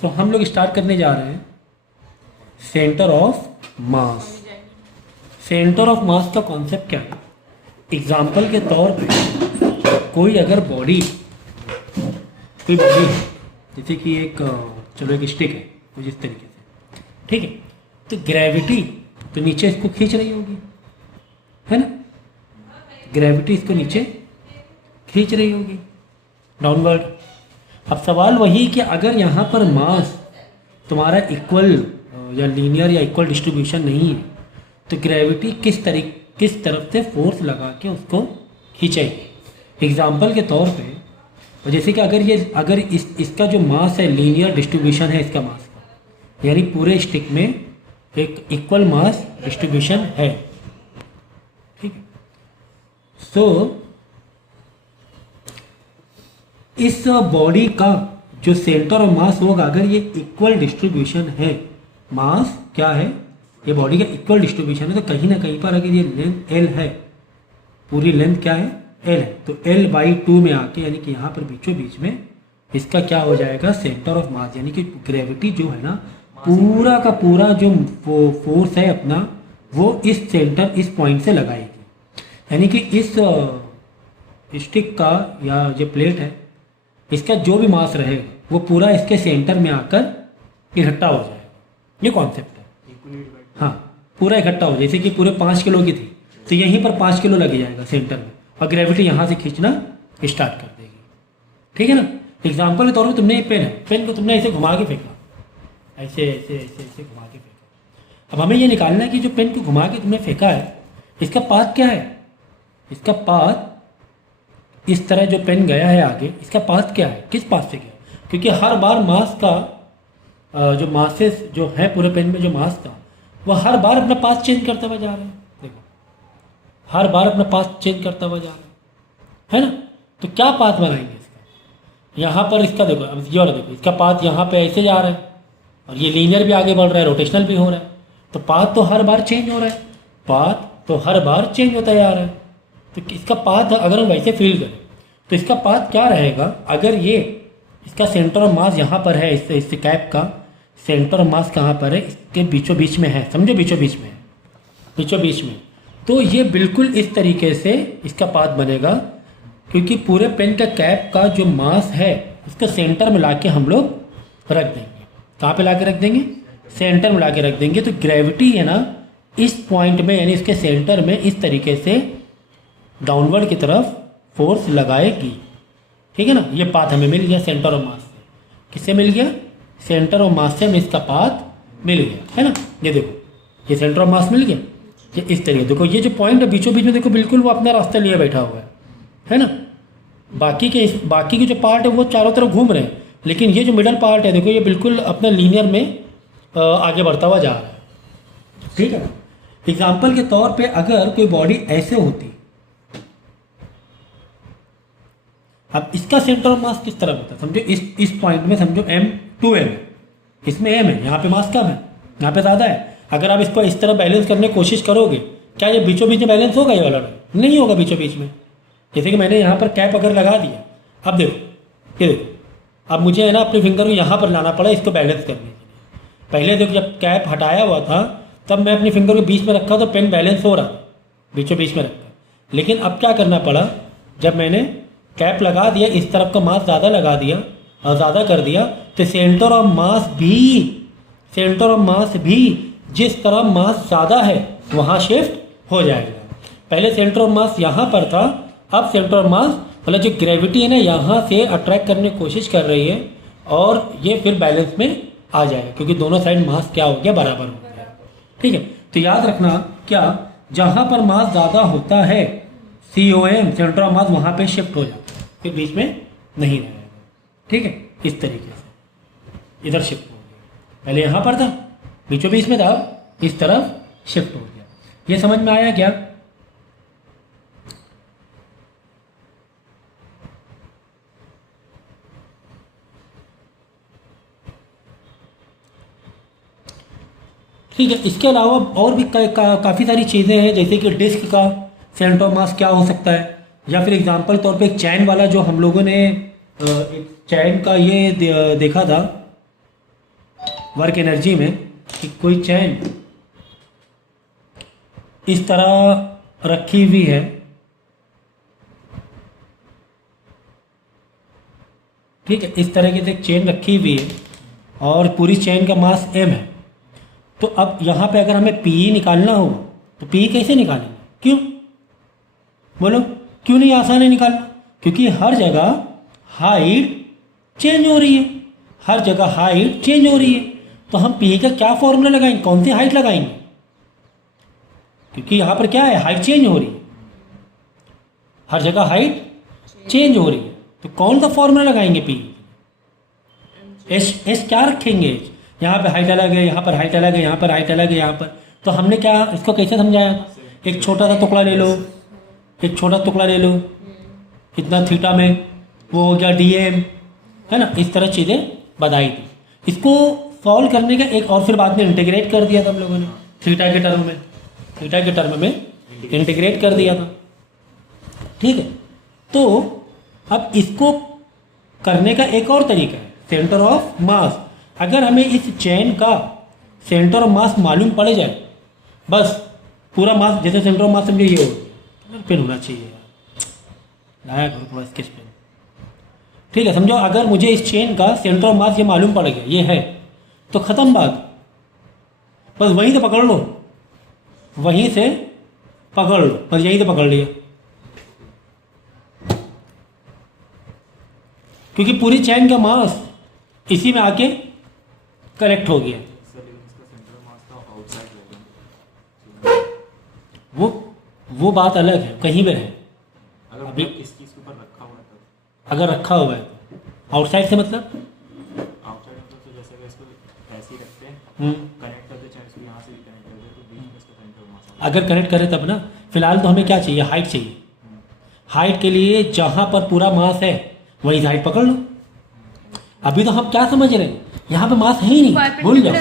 तो हम लोग स्टार्ट करने जा रहे हैं centre of mass. Centre of मास का कॉन्सेप्ट क्या है? एग्जाम्पल के तौर पे कोई अगर बॉडी है, जैसे कि एक चलो एक स्टिक है कुछ इस तरीके से, ठीक है। तो ग्रेविटी तो नीचे इसको खींच रही होगी, है ना? ग्रेविटी इसको नीचे खींच रही होगी डाउनवर्ड। अब सवाल वही कि अगर यहाँ पर मास तुम्हारा इक्वल या लीनियर या इक्वल डिस्ट्रीब्यूशन नहीं है तो ग्रेविटी किस तरफ से फोर्स लगा के उसको खींचेगी। एग्जाम्पल के तौर पे जैसे कि अगर इसका जो मास है लीनियर डिस्ट्रीब्यूशन है इसका मास का, यानी पूरे स्टिक में एक इक्वल मास डिस्ट्रीब्यूशन है, ठीक है। सो इस बॉडी का जो सेंटर ऑफ मास होगा, अगर ये इक्वल डिस्ट्रीब्यूशन है, मास क्या है, ये बॉडी का इक्वल डिस्ट्रीब्यूशन है, तो कहीं ना कहीं पर अगर ये लेंथ एल है, पूरी लेंथ क्या है, एल है, तो एल बाई 2 में आके यानी कि यहाँ पर बीचों बीच में इसका क्या हो जाएगा, सेंटर ऑफ मास। यानी कि ग्रेविटी जो है ना, पूरा का पूरा जो फोर्स है अपना वो इस सेंटर, इस पॉइंट से लगाएगी। यानी कि इस स्टिक का या जो प्लेट है इसका जो भी मास रहेगा वो पूरा इसके सेंटर में आकर इकट्ठा हो जाएगा। ये कॉन्सेप्ट है। हाँ, पूरा इकट्ठा हो, जैसे कि पूरे 5 किलो की थी तो यहीं पर 5 किलो लग जाएगा सेंटर में, और ग्रेविटी यहाँ से खींचना स्टार्ट कर देगी, ठीक है ना। एग्जाम्पल के तौर पर तुमने ये पेन है, पेन को तुमने ऐसे घुमा के फेंका, ऐसे ऐसे ऐसे ऐसे घुमा के फेंका। अब हमें ये निकालना है कि जो पेन को घुमा के तुमने फेंका है इसका पाथ क्या है। इसका पाथ इस तरह जो पेन गया है आगे, इसका पाथ क्या है, किस पाथ से गया, क्योंकि हर बार मास का जो मासेस जो है पूरे पेन में जो मास का, वह हर बार अपना पाथ चेंज करता हुआ जा रहा है। देखो, हर बार अपना पाथ चेंज करता हुआ जा रहा है ना। तो क्या पाथ बनाएंगे इसका, यहाँ पर इसका देखो, अब ये वाला देखो, इसका पाथ यहाँ पे ऐसे जा रहा है और ये लीनियर भी आगे बढ़ रहा है, रोटेशनल भी हो रहा है, तो पाथ तो हर बार चेंज हो रहा है, पाथ तो हर बार चेंज होता जा रहा है। तो इसका पाथ अगर हम वैसे फील करें तो इसका पाथ क्या रहेगा, अगर ये इसका सेंटर ऑफ मास यहाँ पर है, इससे कैप का सेंटर ऑफ मास कहाँ पर है, इसके बीचों बीच में है, समझो बीचों बीच में है, बीचों बीच में। तो ये बिल्कुल इस तरीके से इसका पाथ बनेगा, क्योंकि पूरे पेन का कैप का जो मास है उसको सेंटर में लाके हम लोग रख देंगे। कहाँ पे लाके रख देंगे, सेंटर में लाके रख देंगे। तो ग्रेविटी है ना इस पॉइंट में, यानी इसके सेंटर में इस तरीके से डाउनवर्ड की तरफ फोर्स लगाएगी, ठीक है ना। ये पाथ हमें मिल गया सेंटर ऑफ मास से। किससे मिल गया, सेंटर ऑफ मास से हमें इसका पाथ मिल गया, है ना। ये देखो, ये सेंटर ऑफ मास मिल गया, ये इस तरीके। देखो ये जो पॉइंट है बीचों बीच में, देखो बिल्कुल वो अपना रास्ता लिए बैठा हुआ है ना। बाकी के जो पार्ट है वो चारों तरफ घूम रहे हैं, लेकिन ये जो मिडल पार्ट है देखो, ये बिल्कुल अपना लीनियर में आगे बढ़ता हुआ जा रहा है, ठीक है ना। एग्जाम्पल के तौर पे अगर कोई बॉडी ऐसे होती, अब इसका सेंटर ऑफ मास किस तरह होता है, समझो इस पॉइंट में समझो M2 है, इसमें M है, यहाँ पे मास कम है, यहाँ पे ज़्यादा है। अगर आप इसको इस तरह बैलेंस करने की कोशिश करोगे, क्या ये बीचों बीच में बैलेंस होगा, ये वाला नहीं होगा बीचों बीच में। जैसे कि मैंने यहाँ पर कैप अगर लगा दिया, अब देखो ये देखो, अब मुझे है ना अपने फिंगर को यहाँ पर लाना पड़ा इसको बैलेंस करने के लिए। पहले देखो जब कैप हटाया हुआ था तब मैं अपने फिंगर को बीच में रखा तो पेन बैलेंस हो रहा, बीचों बीच में रखा। लेकिन अब क्या करना पड़ा, जब मैंने कैप लगा दिया, इस तरफ का मास ज़्यादा लगा दिया और ज़्यादा कर दिया, तो सेंटर ऑफ मास भी जिस तरफ मास ज़्यादा है वहाँ शिफ्ट हो जाएगा। पहले सेंटर ऑफ मास यहाँ पर था, अब सेंटर ऑफ मास मतलब जो ग्रेविटी है ना यहाँ से अट्रैक्ट करने की कोशिश कर रही है, और ये फिर बैलेंस में आ जाएगा, क्योंकि दोनों साइड मास क्या हो गया, बराबर हो गया, ठीक है। तो याद रखना, क्या जहाँ पर मास ज़्यादा होता है COM सेंटर ऑफ मास वहाँ पे शिफ्ट हो जाता है, फिर बीच में नहीं रहेगा, ठीक है। इस तरीके से इधर शिफ्ट हो गया, पहले यहाँ पर था बीचों बीच में था, इस तरफ शिफ्ट हो गया। ये समझ में आया क्या? ठीक है। इसके अलावा और भी काफ़ी सारी चीज़ें हैं, जैसे कि डिस्क का सेंटर ऑफ मास क्या हो सकता है, या फिर एग्जांपल तौर पे एक चैन वाला जो हम लोगों ने एक चैन का ये देखा था, वर्क एनर्जी में कि कोई चैन इस तरह रखी हुई है, ठीक है, इस तरह की एक चेन रखी हुई है और पूरी चेन का मास m है। तो अब यहाँ पे अगर हमें पी निकालना होगा तो पी कैसे निकालेंगे? क्यों बोलो, क्यों नहीं आसान है निकालना? क्योंकि हर जगह हाइट चेंज हो रही है, हर जगह हाइट चेंज हो रही है। तो हम पी का क्या फॉर्मूला लगाएंगे, कौन सी हाइट लगाएंगे? क्योंकि यहाँ पर क्या है, हाइट चेंज हो रही है, हर जगह हाइट चेंज हो रही है। तो कौन सा फॉर्मूला लगाएंगे पी? एस क्या रखेंगे? यहाँ पे हाइट अलग है, यहाँ पर हाइट अलग है, यहाँ पर हाइट अलग है, यहाँ पर। तो हमने क्या इसको कैसे समझाया? एक छोटा सा टुकड़ा ले लो, एक छोटा टुकड़ा ले लो, इतना थीटा में, वो हो गया DM, है ना। इस तरह चीज़ें बताई थी। इसको सॉल्व करने का एक और फिर बाद में इंटीग्रेट कर दिया था हम लोगों ने, थीटा के टर्म में, थीटा के टर्म में इंटीग्रेट कर दिया था, ठीक है। तो अब इसको करने का एक और तरीका है, सेंटर ऑफ मास। अगर हमें इस चेन का सेंटर ऑफ मास मालूम पड़ जाए, बस पूरा मास, जैसे सेंटर ऑफ मास समझो ये हो, पेन होना चाहिए, लाया करो थोड़ा स्केच पेन, ठीक है। समझो अगर मुझे इस चेन का सेंटर ऑफ मास ये मालूम पड़ गया, ये है, तो ख़त्म बात, बस वहीं से पकड़ लो, वहीं से पकड़ लो, बस यहीं से पकड़ लिया, क्योंकि पूरी चैन का मास इसी में आके कलेक्ट हो गया। वो बात अलग है, कहीं भी है। अभी इसके ऊपर रखा हुआ है, अगर रखा हुआ है तो आउटसाइड से मतलब आउटसाइड मतलब तो जैसे कि इसको ऐसे ही रखते हैं, कनेक्ट करते चाहे इसको यहाँ से भी कनेक्ट करते तो बीच में इसका सेंटर ऑफ मास। अगर कनेक्ट करें तब ना। फिलहाल तो हमें क्या चाहिए, हाइट चाहिए। हाइट के लिए जहाँ पर पूरा मास है वहीं से हाइट पकड़ लो। अभी तो हम क्या समझ रहे हैं, यहाँ पे मास है ही नहीं, भूल जाओ,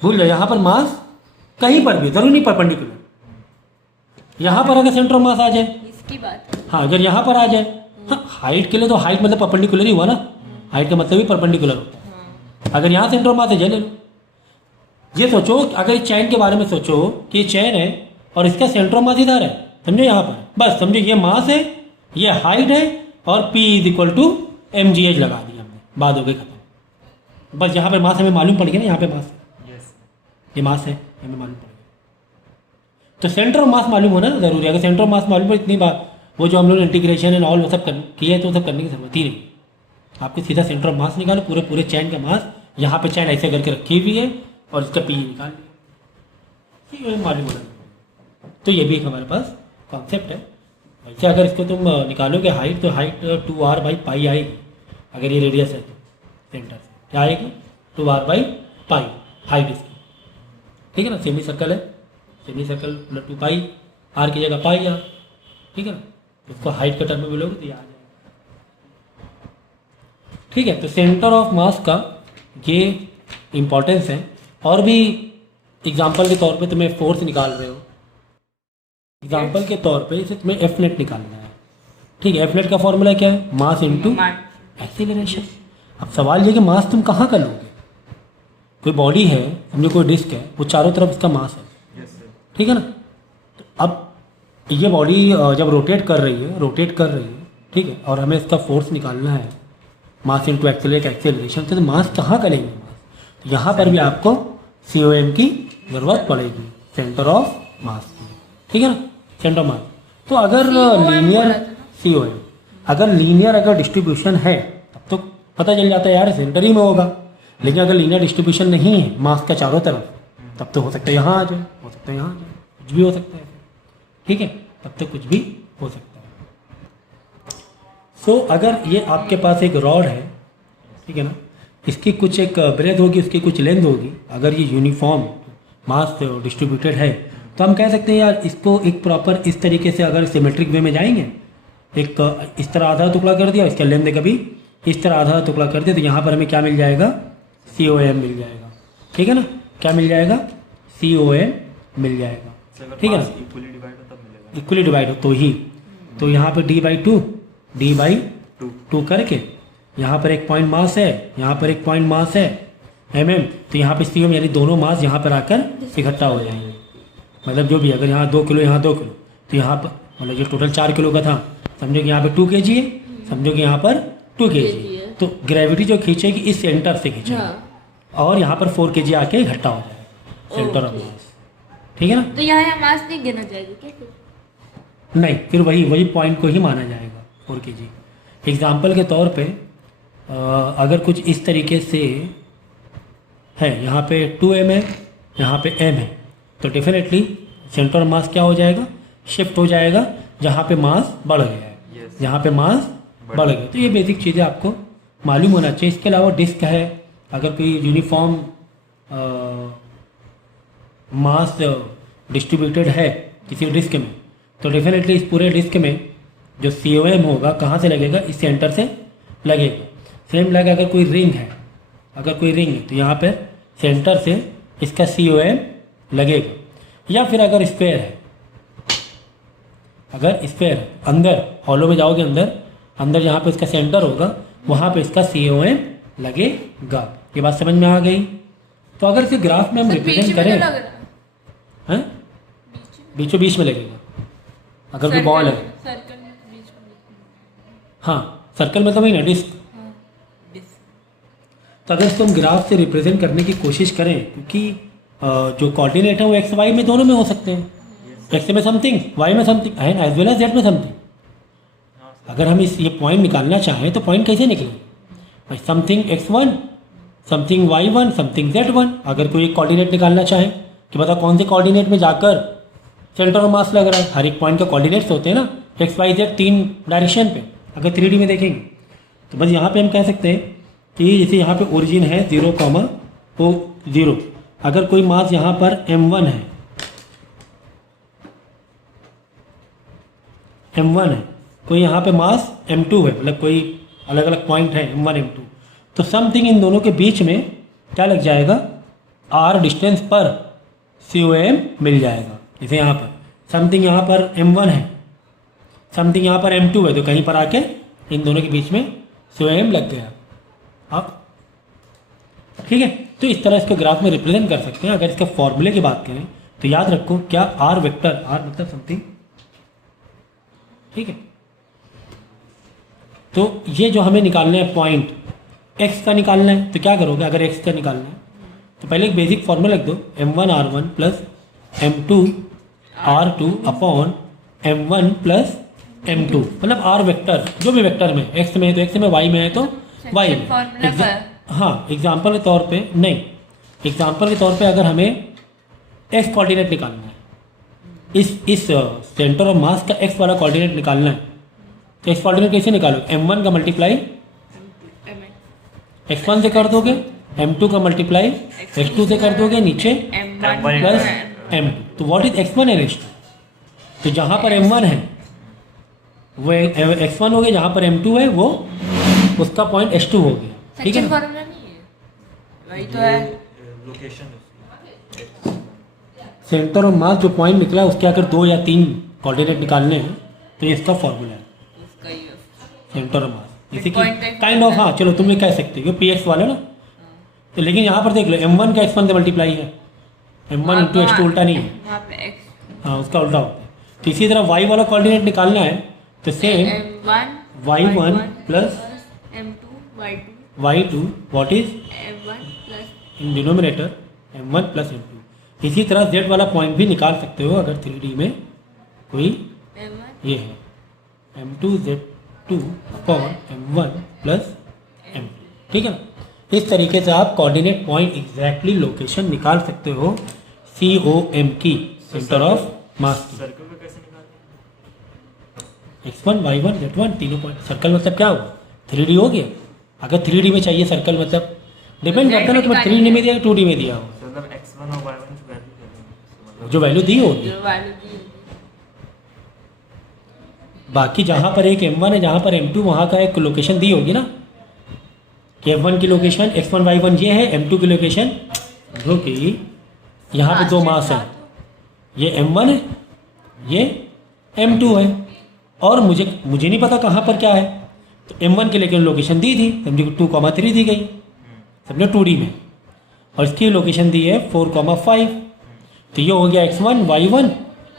भूल जाओ, यहाँ पर मास कहीं पर भी, जरूरी नहीं परपेंडिकुलर। यहाँ पर अगर सेंटर ऑफ मास आ जाए, इसकी बात है। हाँ, अगर यहाँ पर आ जाए, हाँ, हाइट के लिए तो हाइट मतलब परपेंडिकुलर ही हुआ ना, हाइट का मतलब ही परपेंडिकुलर होता है। अगर यहाँ सेंटर ऑफ मास है, ले लो। ये सोचो, अगर इस चैन के बारे में सोचो कि ये चैन है और इसका सेंटर ऑफ मास इधर है, समझो यहाँ पर, बस समझो ये मास है, ये हाइट है, और P = mgh लगा दिया हमने, बात हो गई खत्म। बस यहाँ पे मास हमें मालूम पड़ गया ना, यहाँ पे मास है, ये मास है, हमें मालूम पड़ गया। तो सेंटर ऑफ मास मालूम होना जरूरी है। अगर सेंटर ऑफ मास मालूम है, इतनी बात, वो जो हम लोग इंटीग्रेशन एंड ऑल वो सब किए हैं, तो सब करने की जरूरत ही नहीं। आपके सीधा सेंटर ऑफ मास निकालो, पूरे चैन का मास, यहाँ पे चैन ऐसे करके रखी हुई है और इसका P निकाल लिया, मालूम होना। तो ये भी एक हमारे पास कॉन्सेप्ट है। वैसे अगर इसको तुम निकालोगे हाइट, तो हाइट 2r/π आएगी। अगर ये रेडियस है तो सेंटर से क्या आएगी, 2r/π हाइट इसकी, ठीक है ना। सेमी सर्कल है, सेमी सर्कल मतलब 2π, r की जगह पाई r, ठीक है ना। इसको हाइट के टर्म में मिलोगे तो ये आ जाएगा, ठीक है। तो सेंटर ऑफ मास का ये इम्पोर्टेंस है। और भी एग्जाम्पल के तौर पे तुम्हें फोर्स निकाल रहे हो, एग्जाम्पल के तौर पे इसे तुम्हें F नेट निकालना है, ठीक है। F नेट का फॉर्मूला क्या है, मास इनटू एक्सीलरेशन। अब सवाल ये कि मास तुम कहाँ का लोगे? कोई बॉडी है, समझो कोई डिस्क है, वो चारों तरफ इसका मास है, ठीक है ना। तो अब ये बॉडी जब रोटेट कर रही है, ठीक है, और हमें इसका फोर्स निकालना है, मास इनटू एक्सीलरेशन। तो मास कहाँ का लेंगे मास? तो यहाँ पर भी आपको COM की ज़रूरत पड़ेगी, सेंटर ऑफ मास, ठीक है ना, सेंटर ऑफ मास। तो अगर लीनियर COM, अगर लीनियर अगर डिस्ट्रीब्यूशन है तब तो पता चल जाता है यार सेंटर ही में होगा। लेकिन अगर लीनियर डिस्ट्रीब्यूशन नहीं है मास का चारों तरफ, तब तो हो सकता है यहाँ आ जाए, हो सकता है यहाँ आ जाए, कुछ भी हो सकता है, ठीक है, तब तो कुछ भी हो सकता है। सो अगर ये आपके पास एक रॉड है, ठीक है ना, इसकी कुछ एक ब्रेथ होगी, उसकी कुछ लेंथ होगी, अगर ये यूनिफॉर्म मास डिस्ट्रीब्यूटेड है, तो हम कह सकते हैं यार इसको एक प्रॉपर इस तरीके से अगर सिमेट्रिक वे में जाएंगे, एक इस तरह आधा टुकड़ा कर दिया, इसका लेंथ कभी इस तरह आधा टुकड़ा कर दिया, तो यहाँ पर हमें क्या मिल जाएगा, COM मिल जाएगा, ठीक है ना। क्या मिल जाएगा, COM मिल जाएगा, ठीक है ना। इक्वली डिवाइड हो तो ही, तो यहाँ पर D/2 करके, यहाँ पर एक पॉइंट मास है, यहाँ पर एक पॉइंट मास है, mm, तो यहाँ पे CO यानी दोनों मास यहाँ पर आकर इकट्ठा हो जाएंगे। मतलब जो भी, अगर यहाँ 2 किलो यहाँ 2 किलो, तो यहाँ पर मतलब जो टोटल 4 किलो का था, समझो कि यहाँ पे 2 kg है, समझो कि यहाँ पर 2 kg है, तो ग्रेविटी जो खींचेगी इस सेंटर से खींचेगी और यहाँ पर 4 kg आके इकट्ठा हो जाएगा सेंटर ऑफ मास। ठीक है ना? तो यहाँ मास नहीं गिना जाएगा क्या फिर? नहीं, फिर वही पॉइंट को ही माना जाएगा 4 kg। एग्जाम्पल के तौर पे अगर कुछ इस तरीके से है, यहाँ पे 2m है, यहाँ पे m है, तो डेफिनेटली सेंटर ऑफ मास क्या हो जाएगा, शिफ्ट हो जाएगा जहाँ पे मास बढ़ गया है, जहाँ पे मास बढ़ गया। तो ये बेसिक चीज़ें आपको मालूम होना चाहिए। इसके अलावा डिस्क है, अगर कोई यूनिफॉर्म मास डिस्ट्रीब्यूटेड है किसी डिस्क में, तो डेफिनेटली इस पूरे डिस्क में जो COM होगा कहाँ से लगेगा, इस सेंटर से लगेगा। सेम लगा अगर कोई रिंग है, तो यहाँ पे सेंटर से इसका COM लगेगा। या फिर अगर स्क्वायर है, अंदर हॉलो में जाओगे, अंदर जहाँ पे इसका सेंटर होगा वहाँ पे इसका COM लगेगा। ये बात समझ में आ गई? तो अगर इसे ग्राफ में हम रिप्रेजेंट करें, हैं बीचों बीच में लगेगा। अगर कोई बॉल है, सर्कल में बीच में। हाँ सर्कल में तो वही ना डिस्क। तो अगर इसको हम ग्राफ से रिप्रेजेंट करने की कोशिश करें, क्योंकि जो कोऑर्डिनेट है वो एक्स वाई में दोनों में हो सकते हैं, एक्स में समथिंग, वाई में something and as well as Z में समथिंग। अगर हम ये पॉइंट निकालना चाहें तो पॉइंट कैसे निकले भाई, something x1, something y1, something z1। अगर कोई एक कोऑर्डिनेट निकालना चाहे कि बता कौन से कोऑर्डिनेट में जाकर सेंटर ऑफ मास लग रहा है, हर एक पॉइंट के कोऑर्डिनेट्स होते हैं ना, x y z 3 डायरेक्शन पे। अगर 3D में देखेंगे तो बस यहाँ पे हम कह सकते हैं कि जैसे यहाँ पे ओरिजिन है 0,0, अगर कोई मास यहाँ पर m1 है, कोई यहाँ पे मास m2 है, मतलब कोई अलग अलग पॉइंट है m1 m2, तो समथिंग इन दोनों के बीच में क्या लग जाएगा, r डिस्टेंस पर COM मिल जाएगा। जैसे यहाँ पर समथिंग यहाँ पर m1 है, समथिंग यहाँ पर m2 है, तो कहीं पर आके इन दोनों के बीच में COM लग गया। अब ठीक है, तो इस तरह इसको ग्राफ में रिप्रेजेंट कर सकते हैं। अगर इसके फॉर्मूले की बात करें तो याद रखो क्या, r वेक्टर समथिंग, ठीक है। तो ये जो हमें निकालना है पॉइंट x का निकालना है, तो क्या करोगे, अगर x का निकालना है तो पहले एक बेसिक फॉर्मूला लिख दो, m1r1 plus m2r2 upon m1 plus m2, मतलब r वेक्टर जो भी वेक्टर में, x में है तो x में, y में है तो y में। हाँ एग्जाम्पल के तौर पे नहीं, एग्जाम्पल के तौर पे अगर हमें x कोऑर्डिनेट निकालना है, इस सेंटर ऑफ मास का x वाला कोऑर्डिनेट निकालना है, तो x कोऑर्डिनेट कैसे निकालोगे, m1 का मल्टीप्लाई x1 से कर दोगे, m2 का मल्टीप्लाई x2 से कर दोगे, नीचे प्लस m2। तो what is x1 and x2, तो जहाँ पर m1 है वो x1 हो गया, जहाँ पर m2 है वो उसका पॉइंट x2 हो गया। ठीक है, फॉर्मूला नहीं है, वही तो है लोकेशन। सेंटर ऑफ मास जो पॉइंट निकला उसके अगर 2 या 3 कोऑर्डिनेट निकालने हैं तो ये इसका फॉर्मूला है उसका ही सेंटर ऑफ मास। जैसे कि Point type काइंड ऑफ, हाँ चलो तुम ये कह सकते हो px वाला ना, तो लेकिन यहाँ पर देख लो m1 का x1 से मल्टीप्लाई है, m1 इंटू x2 उल्टा नहीं है, वहाँ पे x हाँ उसका उल्टा होता है। तो इसी तरह y वाला कोऑर्डिनेट निकालना है तो same y1 plus m2 y2 what is m1 plus in denominator m1 plus m2। इसी तरह z वाला पॉइंट भी निकाल सकते हो अगर 3D में कोई m1 ये है m2 z2 upon m1 plus m2। ठीक है ना, इस तरीके से आप कोऑर्डिनेट पॉइंट एग्जैक्टली लोकेशन निकाल सकते हो COM की, सेंटर ऑफ मास की। सर्कल को कैसे निकालते x1 y1 z1 तीनों पॉइंट। सर्कल मतलब क्या हुआ, 3D हो गया। अगर 3D में चाहिए सर्कल मतलब डिपेंड करता है ना, तुम्हें 3D में दिया या 2D में दिया हो, मतलब x1 और y1 की वैल्यू क्या है, मतलब जो वैल्यू दी होगी। जो वैल्यू दी होगी। बाकी जहाँ पर एक m1 है, जहाँ पर m2, वहाँ का एक लोकेशन दी होगी ना, कि m1 की लोकेशन x1 y1 ये है, m2 की लोकेशन जो कि यहाँ पे 2 मास है, ये m1 है, ये m2 है, और मुझे नहीं पता कहाँ पर क्या है, तो m1 के लेकिन लोकेशन दी थी, समझो 2,3 दी गई, समझो 2D में। और इसकी लोकेशन दी है 4,5। तो ये हो गया x1 y1,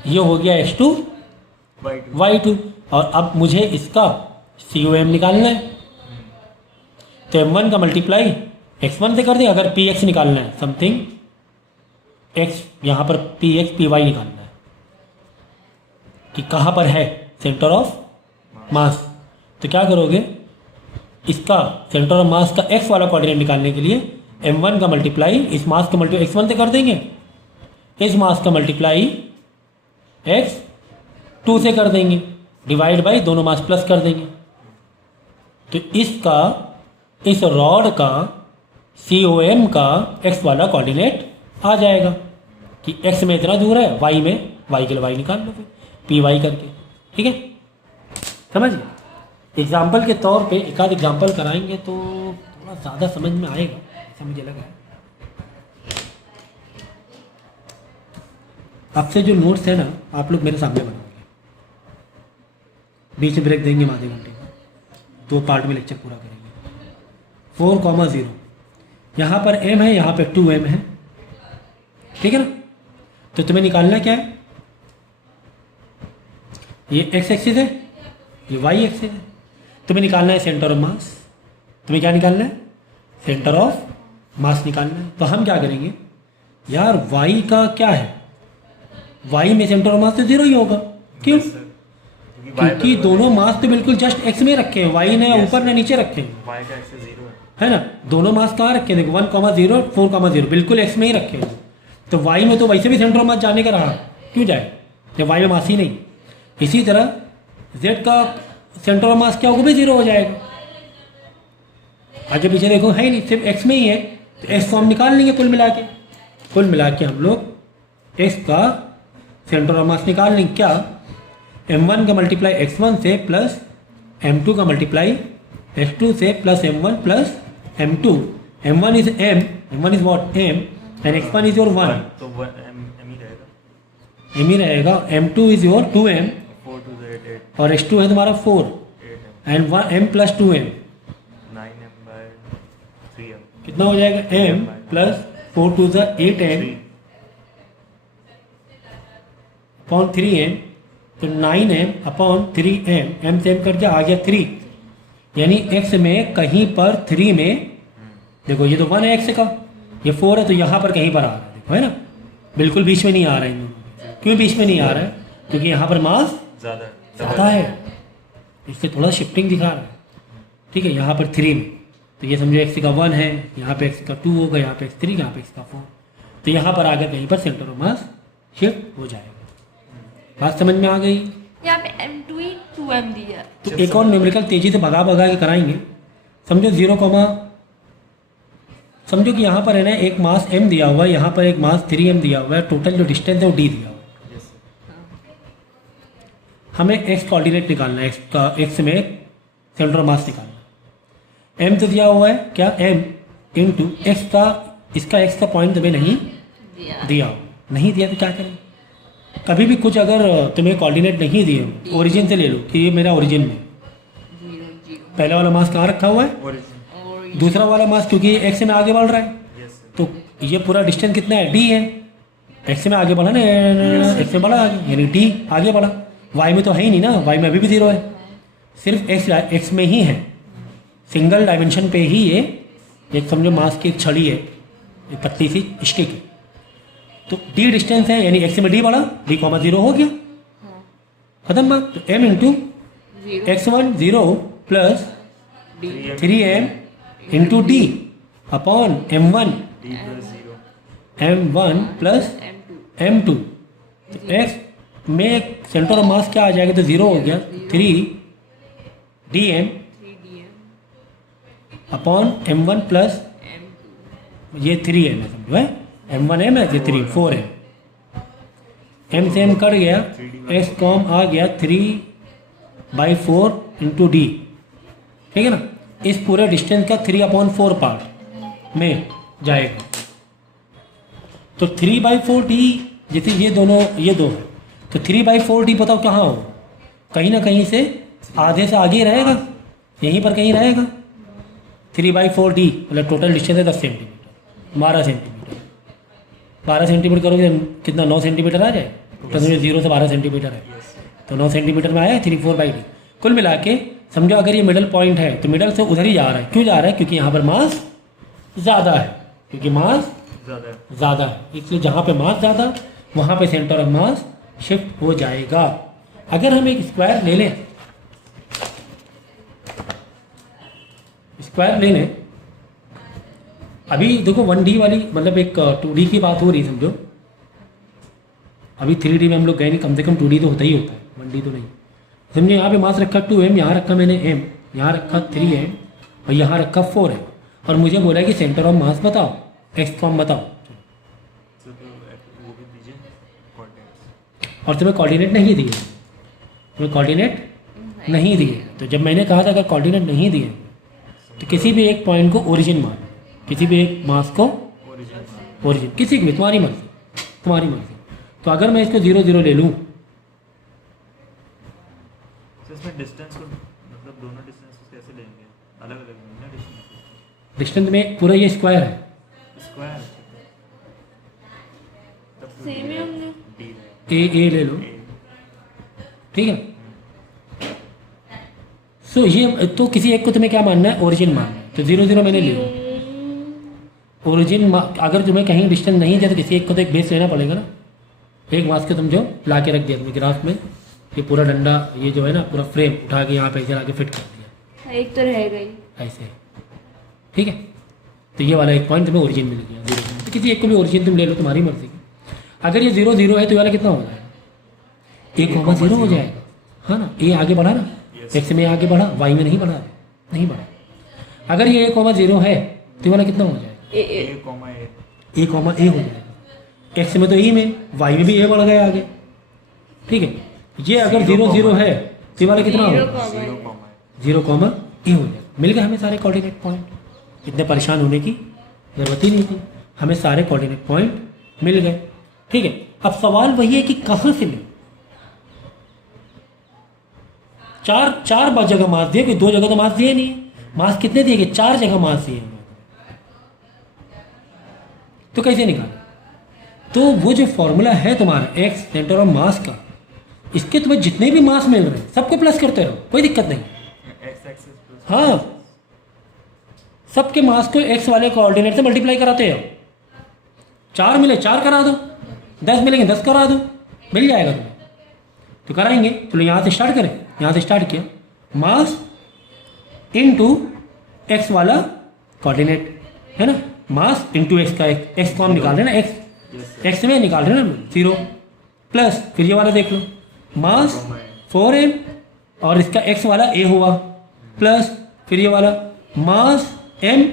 ये हो गया x2 y2। और अब मुझे इसका COM निकालना है। तो m1 का मल्टीप्लाई x1 से कर दें। अगर px निकालना है, समथिंग x, यहाँ पर px py निकालना है कि कहाँ पर है सेंटर ऑफ मास। तो क्या करोगे, इसका सेंटर ऑफ मास का x वाला कोऑर्डिनेट निकालने के लिए m1 का मल्टीप्लाई इस मास का मल्टीप्लाई x1 से कर देंगे, इस मास का मल्टीप्लाई x2 से कर देंगे, डिवाइड बाई दोनों मास प्लस कर देंगे। तो इसका, इस रॉड का COM का x वाला कोऑर्डिनेट आ जाएगा कि x में इतना दूर है, y में, y के लिए y निकाल लो फिर py करके। ठीक है, समझिए। एग्जाम्पल के तौर पे एक आध एग्जाम्पल कराएंगे तो थोड़ा ज़्यादा समझ में आएगा, ऐसा मुझे लगा है। अब से जो नोट्स है ना, आप लोग मेरे सामने बनाओगे, बीच में ब्रेक देंगे आधे घंटे का, 2 पार्ट में लेक्चर पूरा करेंगे। 4,0 यहाँ पर m है, यहाँ पर 2m है, ठीक है ना। तो तुम्हें निकालना क्या है, ये x एक्सिस है, ये y एक्सिस है। तुम्हें निकालना है सेंटर ऑफ मास। तुम्हें क्या निकालना है, सेंटर ऑफ मास निकालना है। तो हम क्या करेंगे यार, y का क्या है, y में सेंटर ऑफ मास तो 0 ही होगा। क्यों, क्योंकि दोनों मास तो बिल्कुल जस्ट x में रखे हैं, y ने ऊपर ने नीचे रखे हैं, y का एक्सेस 0 है ना। दोनों मास कहाँ रखे हैं, देखो 1,0 4,0 बिल्कुल x में ही रखे हैं। तो y में तो वैसे भी सेंटर ऑफ मास जाने का रहा, क्यों जाए जब y में मास ही नहीं। इसी तरह z का सेंटर ऑफ मास क्या होगा, भी 0 हो जाएगा। आगे पीछे देखो है ही नहीं, सिर्फ x में ही है, तो x को हम निकाल लेंगे कुल मिला के। कुल मिला के हम लोग x का सेंटर ऑफ मास निकाल लेंगे। क्या, m1 का मल्टीप्लाई x1 से प्लस m2 का मल्टीप्लाई x2 से plus m1 plus m2। m1 is m, m1 is what m, and x1 is your 1, तो m ही रहेगा, m ही रहेगा। m2 is your 2m 4 to the 8 और x2 है तुम्हारा 4 8m and m plus 2m 9m by 3m कितना हो जाएगा, m plus 4 to the 8m upon 3m, तो 9m अपॉन 3m, m से m करके आ गया 3, यानी x में कहीं पर 3 में, देखो ये तो 1 है x का, ये 4 है, तो यहाँ पर कहीं पर आ रहा है, देखो है ना, बिल्कुल बीच में नहीं आ रहा है इन दोनों। क्यों बीच में नहीं आ रहा है, क्योंकि यहाँ पर मास ज़्यादा है, इससे थोड़ा शिफ्टिंग दिखा रहा है। ठीक है, यहाँ पर 3 में, तो ये समझो x का 1 है, यहाँ पे x का 2 होगा, यहाँ पे x 3, यहाँ पे x का 4, तो यहाँ पर आकर कहीं पर सेंटर ऑफ मास शिफ्ट हो जाएगा। बात समझ में आ गई। यहाँ पे m2 ही 2m दिया। तो एक और न्यूमेरिकल तेजी से भगा भगा के कराएंगे। समझो 0, समझो कि यहाँ पर है ना एक मास m दिया हुआ है, यहाँ पर एक मास 3m दिया हुआ है, टोटल जो डिस्टेंस है वो d दिया हुआ है। हमें x कोऑर्डिनेट निकालना है, x का, x में सेंटर ऑफ मास निकालना है। m तो दिया हुआ है, क्या m इंटू x का, इसका x का पॉइंट तुम्हें नहीं दिया हुआ, नहीं दिया तो क्या करें। कभी भी कुछ अगर तुम्हें कोऑर्डिनेट नहीं दिए, ओरिजिन से ले लो कि ये मेरा ओरिजिन में, 0 0 पहला वाला मास कहाँ रखा हुआ है, और दूसरा वाला मास क्योंकि x में आगे बढ़ रहा है, तो ये पूरा डिस्टेंस कितना है, d है। x में आगे बढ़ा ना, x में बढ़ा आगे, यानी d आगे बढ़ा। y में तो है ही नहीं ना, y में अभी भी 0 है, सिर्फ x में ही है, सिंगल डायमेंशन पे ही ये एक समझो मास की एक छड़ी है, एक पतली सी स्टिक है, तो d डिस्टेंस है, यानी x में d बढ़ा, d, 0 हो गया, खत्म बात। तो m into 0 x1 0 plus d 3m into d upon m1 d plus 0 m1 plus m2 m2। तो x में सेंटर ऑफ मास क्या आ जाएगा, तो 0 हो गया, 3 dm 3dm upon m1 plus m2 ये 3m है, समझो है, m1 m है, ये 3 4 है, m से m कट गया, x कॉम आ गया 3/4 इंटू d। ठीक है ना, इस पूरे डिस्टेंस का 3/4 पार्ट में जाएगा, तो 3/4 d, जैसे ये दोनों, ये दो है, तो 3/4 d बताओ कहाँ हो, कहीं ना कहीं से आधे से आगे रहेगा, यहीं पर कहीं रहेगा। 3/4 d मतलब टोटल डिस्टेंस है 10 सेंटीमीटर, 12 सेंटीमीटर। 12 सेंटीमीटर करोगे कितना, 9 सेंटीमीटर आ जाए। टोटल में 0 से 12 सेंटीमीटर है, तो 9 सेंटीमीटर में आया 3/4/d। कुल मिला के समझो अगर ये मिडल पॉइंट है तो मिडल से उधर ही जा रहा है। क्यों जा रहा है? क्योंकि यहाँ पर मास ज़्यादा है, क्योंकि मास ज़्यादा है, इसलिए जहाँ पे मास ज़्यादा वहाँ पे सेंटर ऑफ मास शिफ्ट हो जाएगा। अगर हम एक स्क्वायर ले लें, अभी देखो 1D वाली मतलब एक 2D की बात हो रही समझो, अभी 3D में हम लोग गए नहीं, कम से कम 2D तो होता ही होता है, 1D तो नहीं। समझो यहाँ पे मास रखा 2m, यहाँ रखा मैंने m, यहाँ रखा 3m और यहाँ रखा 4m, और मुझे बोला कि सेंटर ऑफ मास बताओ, एक्स फॉर्म बताओ, तो वो भी दीजिए कोऑर्डिनेट्स। और तुम्हें कोऑर्डिनेट नहीं दिए, तुम्हें कोऑर्डिनेट नहीं दिए। तो जब मैंने कहा था अगर कोऑर्डिनेट नहीं दिए तो किसी भी एक पॉइंट को ओरिजिन मान, किसी भी एक मास को ओरिजिन, किसी की भी, तुम्हारी मर्जी। तो अगर मैं इसको 0 0 ले लूँ, तो इसमें डिस्टेंस को मतलब दोनों डिस्टेंस कैसे लेंगे, अलग अलग लेंगे ना डिस्टेंस। डिस्टेंस में पूरा ये स्क्वायर है, स्क्वायर सेम ही हमने डी ए ले लो, ठीक है। सो ये तो किसी एक को तुम्हें क्या मानना है, ओरिजिन मानना है। तो 0 0 मैंने लिया ओरिजिन। अगर तुम्हें कहीं डिस्टेंस नहीं दिया तो किसी एक को तो एक बेस लेना पड़ेगा ना। एक मास के तुम जो ला के रख दिया तुम्हें ग्राफ में, ये पूरा डंडा, ये जो है ना पूरा फ्रेम उठा के यहाँ पे ऐसे ला के फिट कर दिया, एक तो रहेगा ही ऐसे, ठीक है। तो ये वाला एक पॉइंट तुम्हें ओरिजिन मिल गया 0 0। तो किसी एक को भी ओरिजिन तुम ले लो, तुम्हारी मर्जी की। अगर ये 0 0 है तो ये वाला कितना हो जाएगा, 1,0 हो जाएगा, हाँ ना। ए आगे बढ़ा ना, एक्स में आगे बढ़ा, वाई में नहीं बढ़ा। अगर ये 1,0 है तो ये वाला कितना हो जाएगा, ए ए हो जाएगा। एक्स में तो ई में, वाई में भी ए बढ़ गया आगे, ठीक है। ये अगर 0 0 है तो ये वाला कितना होगा, 0, ए हो जाएगा। मिल गए हमें सारे कोऑर्डिनेट पॉइंट। इतने परेशान होने की ज़रूरत ही नहीं थी, हमें सारे कोऑर्डिनेट पॉइंट मिल गए, ठीक है। अब सवाल वही है कि कहाँ से लें। चार जगह मास दिए, कोई 2 जगह तो मास दिए नहीं है। मास कितने दिए गए, 4 जगह मास दिए हैं, तो कैसे निकालें। तो वो जो फॉर्मूला है तुम्हारा एक्स सेंटर ऑफ मास का, इसके तुम्हें जितने भी मास मिल रहे हैं सबको प्लस करते रहो, कोई दिक्कत नहीं। हाँ, सबके मास को एक्स वाले कोऑर्डिनेट से मल्टीप्लाई कराते हो। 4 मिले 4 करा दो, 10 मिलेंगे 10 करा दो, मिल जाएगा तुम्हें। तो कराएंगे, चलो यहाँ से स्टार्ट करें। यहाँ से स्टार्ट किया, मास इनटू एक्स वाला कोऑर्डिनेट है ना, मास इनटू एक्स का एक्स को हम निकाल रहे हैं ना, एक्स में निकाल रहे हैं ना 0, प्लस फिर ये वाला देख लो, मास 4m और इसका एक्स वाला a हुआ, प्लस फिर ये वाला मास m,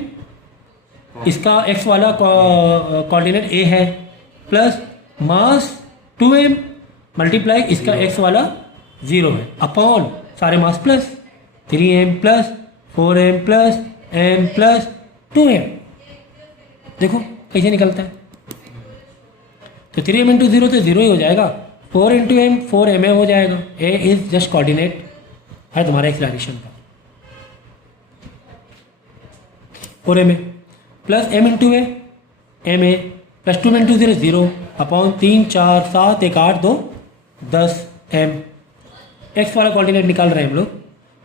इसका एक्स वाला कोऑर्डिनेट a है, प्लस मास 2m मल्टीप्लाई इसका एक्स वाला 0 है, अपॉन सारे mass plus 3m plus 4m plus m plus 2m। देखो कैसे निकलता है। तो 3m इंटू 0 तो 0 ही हो जाएगा, 4 इंटू m 4ma हो जाएगा। a इज जस्ट कोऑर्डिनेट है तुम्हारा एक्सलेरेशन का, 4ma plus m into a ma plus 2m into 0 0 upon 3 4 7 1 8 2 10 m। X वाला कोऑर्डिनेट निकाल रहे हैं हम लोग,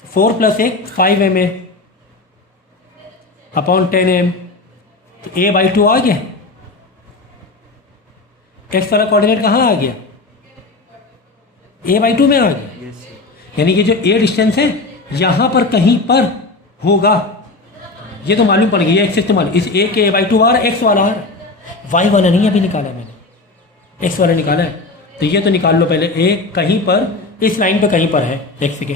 4 प्लस 1 5ma अपॉन 10m। तो a/2 आ गया। एक्स वाला कोऑर्डिनेट कहाँ आ गया, a/2 में आ गया। यानी कि जो a डिस्टेंस है यहाँ पर कहीं पर होगा, ये तो मालूम पड़ गया। एक्स तो मालूम, इस a के a/2 आ रहा है, एक्स वाला आ रहा है, वाई वाला नहीं अभी निकाला मैंने, एक्स वाला निकाला है। तो ये तो निकाल लो पहले, a कहीं पर इस लाइन पे कहीं पर है एक्स के,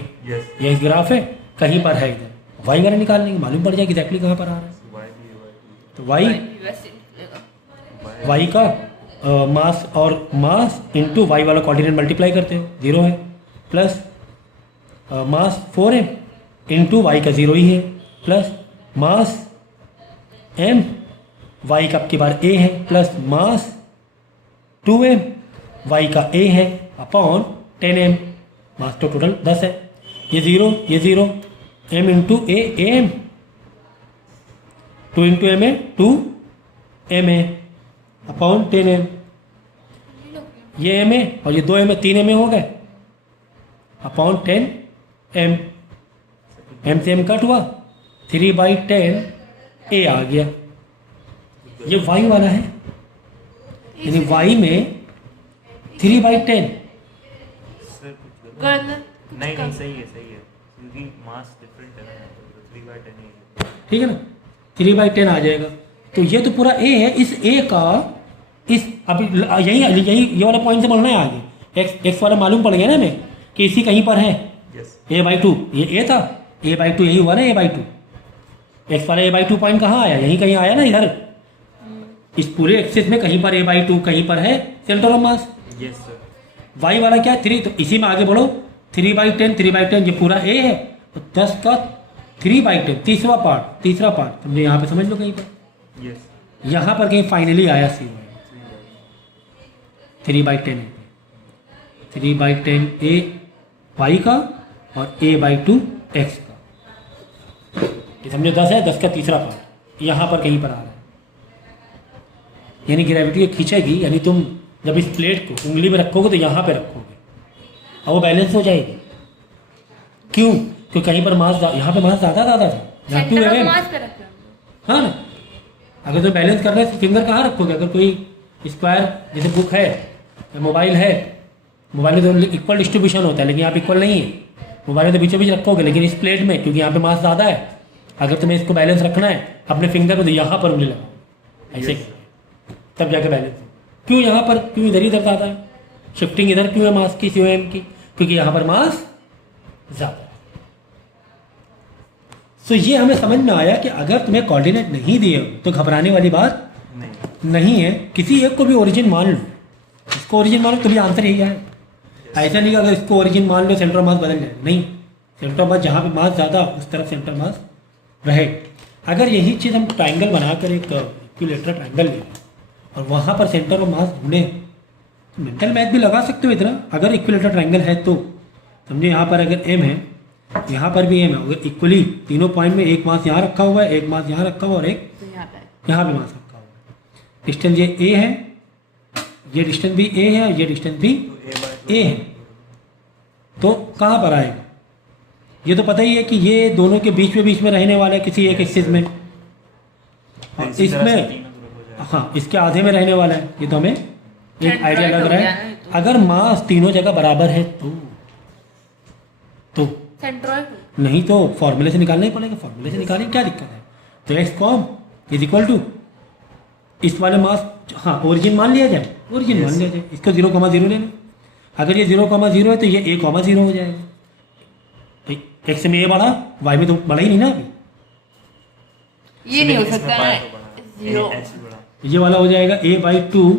ये इस ग्राफ है कहीं पर है इधर, वाई वाला निकालने की मालूम पड़ जाएगा एग्जैक्टली कहाँ पर आ रहा है। तो वाई का मास और मास इंटू वाई वाला कोऑर्डिनेट मल्टीप्लाई करते हो, 0 है, plus mass 4m into Y का 0 ही है, प्लस मास m वाई का आपकी बार a है, प्लस मास 2m वाई का a है, अपॉन 10m, मास तो टोटल 10 है। ये 0 m into a am, 2 into m है 2 एम है अपॉन 10m, ये एम है और ये 2m है, 3m हो गए अपॉन 10m, m से m कट हुआ 3/10 a आ गया। ये y वाला है, यानी y में 3/10। सर कुछ गलत गलत नहीं नहीं सही है क्योंकि मास डिफरेंट है ना, तो 3/10 ही है। ठीक है ना, 3/10 आ जाएगा। तो ये तो पूरा a है, इस a का इस अभी यही यही ये वाला पॉइंट से बढ़ना है आगे। x वाला मालूम पड़ गया ना हमें कि इसी कहीं पर है यस a/2, ये a था, a/2 यही हुआ ना a/2। x वाला a/2 पॉइंट कहाँ आया, यहीं कहीं आया ना इधर, इस पूरे एक्सिस में कहीं पर a/2 कहीं पर है centre of mass. Yes sir. y वाला क्या है 3, तो इसी में आगे बढ़ो 3/10 ये पूरा a है, तो 10 का 3/10 तीसरा पार्ट तुमने यहाँ पे समझ लो कहीं पर, यस यहाँ पर कहीं फाइनली आया सी 3/10 3/10 a y का और a/2 x का। ये समझो 10 है, 10 का तीसरा पार्ट यहाँ पर कहीं पर आ रहा है, यानी ग्रेविटी ये खींचेगी, यानी तुम जब इस प्लेट को उंगली में रखोगे तो यहाँ पे रखोगे और वो बैलेंस हो जाएगी। क्यों? क्योंकि कहीं पर मास यहाँ पे मास ज़्यादा था, जहाँ 2 सेंटर ऑफ mm, मास पे रख लो। हाँ ना। अगर तो बैलेंस करना है तो फिंगर कहाँ रखोगे? अगर कोई स्क्वायर जैसे बुक है, मोबाइल है, मोबाइल में तो इक्वल डिस्ट्रीब्यूशन होता है, लेकिन यहाँ पे इक्वल नहीं है। मोबाइल में तो बीचों बीच रखोगे, लेकिन इस प्लेट में क्योंकि यहाँ पे मास ज़्यादा है, अगर तुम्हें इसको बैलेंस रखना है अपने फिंगर में तो यहाँ पर उंगली लगाओ, ऐसे तब जाके बैलेंस हो। क्यों यहाँ पर, क्यों इधर ही इधर ज़्यादा है, शिफ्टिंग इधर क्यों है मास की COM की? क्योंकि यहाँ पर मास ज़्यादा है। सो ये हमें समझ में आया कि अगर तुम्हें कोऑर्डिनेट नहीं दिए हो तो घबराने वाली बात नहीं है। किसी एक को भी ओरिजिन मान लो, इसको ओरिजिन मान लो तो भी आंसर यही आए। ऐसा नहीं कि अगर इसको ओरिजिन मान लो सेंटर मास बदल जाए, नहीं, सेंटर मास जहाँ पे मास ज़्यादा उस तरफ सेंटर मास रहे। अगर यही चीज़ हम ट्राइंगल बनाकर एक इक्विलेटरल ट्राइंगल लें और वहाँ पर सेंटर ऑफ मास ढूंढे, तो मेंटल मैथ भी लगा सकते हो इतना। अगर इक्विलेटरल ट्राइंगल है तो समझे यहाँ पर अगर m है, यहाँ पर भी m है, अगर इक्वली तीनों पॉइंट में एक मास यहाँ रखा हुआ है, एक मास यहाँ रखा हुआ और एक तो यहाँ पे यहाँ भी मास रखा हुआ है। डिस्टेंस ये a है, ये डिस्टेंस भी a है और ये डिस्टेंस भी a है, तो कहाँ पर आएगा? ये तो पता ही है कि ये दोनों के बीच में रहने वाला है किसी एक एक्सिस में, और इसमें हाँ इसके आधे में रहने वाला है। ये तो हमें एक आइडिया लग रहा है। अगर मास तीनों जगह बराबर है तो सेंट्रॉइड नहीं तो फॉर्मूले से निकालना ही पड़ेगा। फॉर्मूले से निकालने में क्या दिक्कत है? तो X com is equal to इस वाले मास, हाँ ओरिजिन मान लिया जाए, ओरिजिन मान लिया जाए, इसको 0,0 लेना। अगर ये 0,0 है तो ये a,0 हो जाएगा। तो एक्स में a बढ़ा, वाई में तो बढ़ा ही नहीं ना अभी, ये नहीं हो सकता है। जीरो ये वाला हो जाएगा a/2,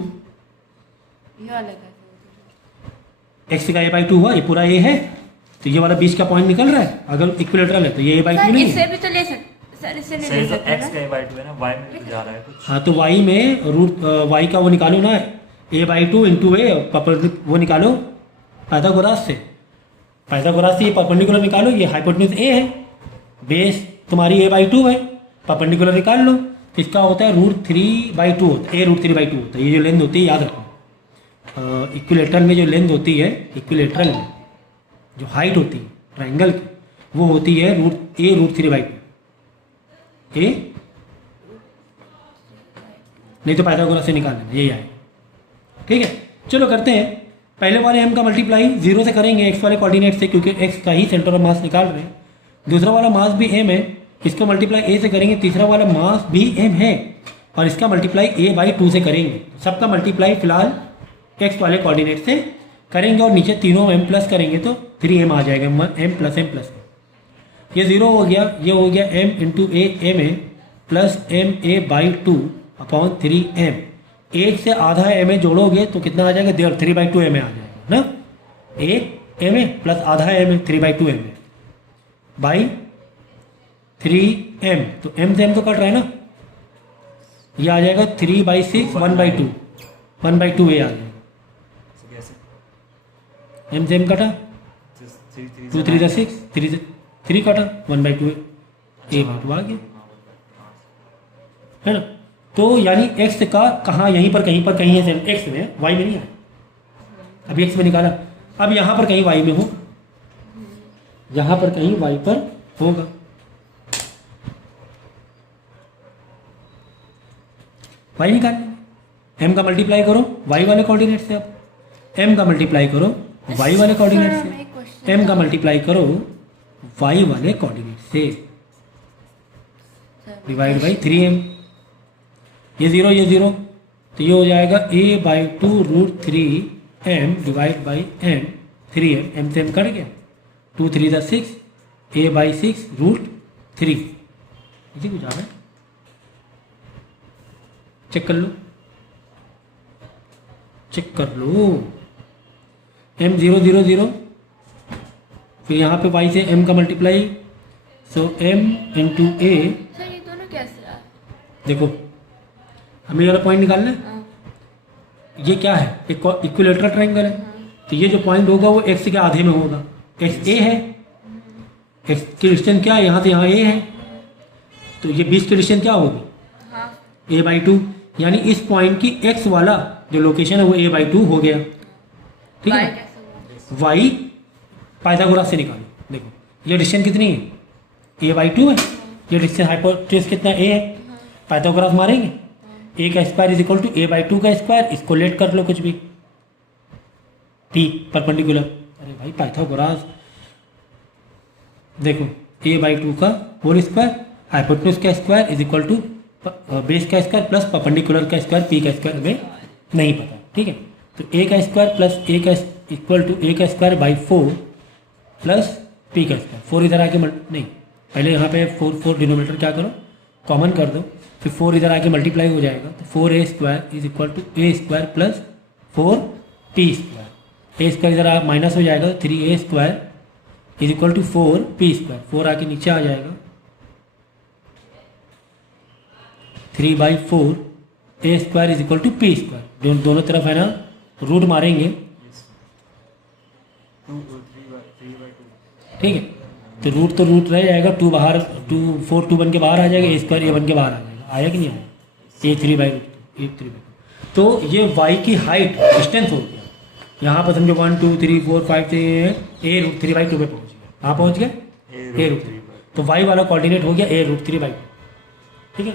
ये वाला कैसे एक्स का a/2 हुआ, ये पूरा a है, तो ये वाला बीच का पॉइंट निकल रहा है। अगर इक्विलेटरल है तो ये a/2 सर नहीं इससे है। भी तो ले सकते सर, इससे नहीं ले सर सकते x ना। का a/2 है ना, y में तो जा रहा है कुछ। हाँ तो y में रूट y का वो निकालो ना, a/2 इंटू a, वो निकालो पाइथागोरस से। पाइथागोरस से ये परपेंडिकुलर निकालो, ये हाइपोटेन्यूज a है, बेस तुम्हारी a/2 है, परपेंडिकुलर निकाल लो। इसका होता है √3/2 होता है, a√3/2 होता है। ये जो लेंथ होती है याद रखो, इक्विलेटरल में जो लेंथ होती है, इक्विलेटरल में जो हाइट होती है ट्राइंगल की, वो होती है a√3/2। ए नहीं तो पाइथागोरस से निकाल लेना, यही आएगा। ठीक है, चलो करते हैं। पहले वाले m का मल्टीप्लाई 0 से करेंगे x वाले कोऑर्डिनेट से, क्योंकि x का ही सेंटर ऑफ मास निकाल रहे हैं। दूसरा वाला मास भी m है, इसको मल्टीप्लाई a से करेंगे। तीसरा वाला मास भी m है और इसका मल्टीप्लाई a/2 से करेंगे। सबका मल्टीप्लाई फिलहाल x वाले कोऑर्डिनेट से करेंगे और नीचे तीनों m प्लस करेंगे तो 3m आ जाएगा, m प्लस m प्लस। ये 0 हो गया, ये हो गया m into a m a plus m a/2 upon 3m। 1 से आधा m a जोड़ोगे तो कितना आ जाएगा? 3/2 m a आ जाएगा ना। 1 m a प्लस आधा m a 3/2 m a by 3m, तो m से m तो कट रहा है ना, ये आ जाएगा 3/6 1/2 1/2 a आ जाएगा। m से m कटा, 2 3 ज़ा 6, 3 कटा, 1/2 a/2 आ गया है ना। तो यानी x का कहाँ, यहीं पर कहीं है, x में, y में नहीं है, अभी x में निकाला, अब यहाँ पर कहीं y में हो, यहाँ पर कहीं y पर होगा। y निकालने, m का मल्टीप्लाई करो y वाले कोऑर्डिनेट से, अब m का मल्टीप्लाई करो y वाले कोऑर्डिनेट से, m का मल्टीप्लाई करो y वाले कोऑर्डिनेट से, डिवाइड बाई 3m, ये ज़ीरो, तो ये हो जाएगा a/2√3m divide by m, 3m, m से m कट गया, 2 3 = 6, a/6√3, इसी कुछ आ रहा है, चेक कर लो, m 0 0 0, फिर यहाँ पे y से m का multiply, so m into a, sir ये दोनों कैसे आ? देखो हमें ये वाला पॉइंट निकालना है, ये क्या है, एक इक्विलेटरल ट्रायंगल है, तो ये जो पॉइंट होगा वो x के आधे में होगा, x a है, x की डिस्टेंस क्या है, यहाँ से यहाँ a है, तो ये 20 की डिस्टेंस क्या होगी, हाँ a/2, यानी इस पॉइंट की x वाला जो लोकेशन है वो a/2 हो गया, ठीक y है। कैसे हुआ? y पाइथागोरस से निकालो, देखो ये डिस्टेंस कितनी है, a/2 है, ये डिस्टेंस हाइपोटेनस कितना a है, पाइथागोरस मारेंगे, a का square is equal to a/2 का स्क्वायर, इसको लेट कर लो कुछ भी, p परपेंडिकुलर, अरे भाई पाइथागोरस, देखो a/2 का होल स्क्वायर, हाइपोटेनस का square is equal to base का स्क्वायर प्लस परपेंडिकुलर का स्क्वायर, p का स्क्वायर हमें नहीं पता, ठीक है। तो a का स्क्वायर प्लस a का इक्वल टू a का स्क्वायर बाई 4 प्लस p का स्क्वायर, 4 इधर आके नहीं, पहले यहाँ पे 4 डिनोमिनेटर क्या करो, कॉमन कर दो, फिर 4 इधर आके मल्टीप्लाई हो जाएगा, तो 4a² is equal to a² plus 4p², a² इधर माइनस हो जाएगा, 3a² is equal to 4p², 4 आके नीचे आ जाएगा, 3/4 a² is equal to p², दोनों तरफ है ना रूट मारेंगे, 3/2, ठीक है, तो रूट रह जाएगा, 2 बाहर, 4 2 बन के बाहर आ जाएगा, a² a बन के बाहर आ जाएगा, आया कि नहीं आया, a3/2, तो ये y की हाइट डिस्टेंस हो गया, यहाँ पर समझो 1 2 3 4 5 से a√3/2 पे पहुँच गया, कहाँ पहुँच गया, a√3, तो y वाला कोऑर्डिनेट हो गया a√3/2, ठीक है।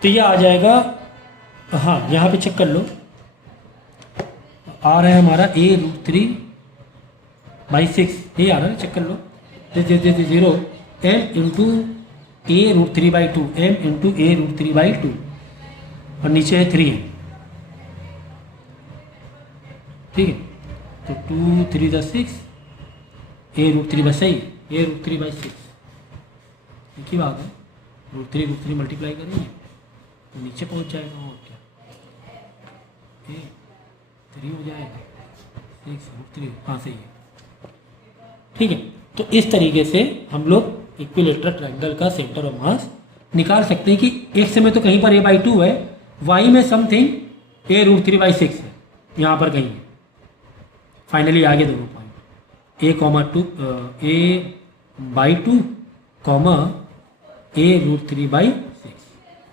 तो ये आ जाएगा, हाँ यहाँ पे चेक कर लो, आ रहा है हमारा a√3/6, ये आ रहा है, चेक कर लो, 0 m into a√3/2, m into a√3/2, और नीचे है 3m, ठीक है, तो 2 3 = 6, a√3/6, a√3/6, एक ही बात है, √3 मल्टीप्लाई करेंगे तो नीचे पहुंच जाएगा, और क्या, 3 हो जाएगा, 6√3, हाँ सही है, ठीक है। तो इस तरीके से हम लोग इक्विलेटरल ट्रायंगल का सेंटर ऑफ मास निकाल सकते हैं कि x में तो कहीं पर a/2 है, y में समथिंग a√3/6 है, यहाँ पर कहीं है, फाइनली आगे दोनों पॉइंट a/2 कॉमा a√3/6,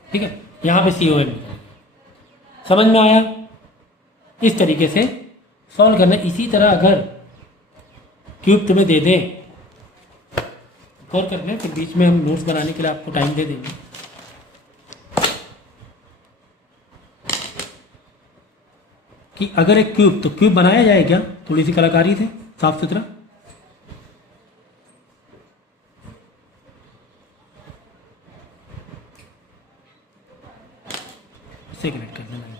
ठीक है, यहाँ पे COM निकालेंगे, समझ में आया, इस तरीके से सॉल्व करना। इसी तरह अगर क्यूब तुम्हें दे दें, गौर कर लें, फिर बीच में हम नोट्स बनाने के लिए आपको टाइम दे देंगे, कि अगर एक क्यूब, तो क्यूब बनाया जाए क्या, थोड़ी सी कलाकारी से, साफ सुथरा, इससे कनेक्ट करना है,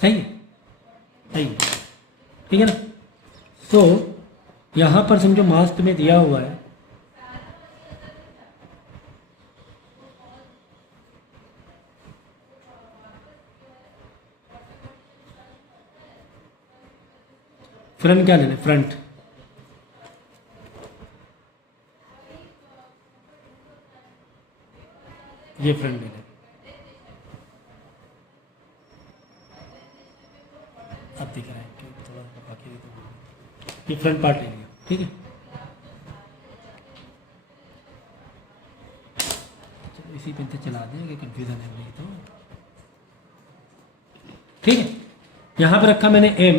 सही है, सही है, ठीक है ना। तो यहाँ पर समझो मास तुम्हें दिया हुआ है, फ्रंट क्या लेना है, फ्रंट, ये फ्रंट लेना है, अब दिख रहा है क्यों, थोड़ा बाकी तो ये फ्रंट पार्ट ले लिया, ठीक है। इसी पेन से चला दें, कंफ्यूजन है नहीं तो ठीक है। यहाँ पे रखा मैंने m,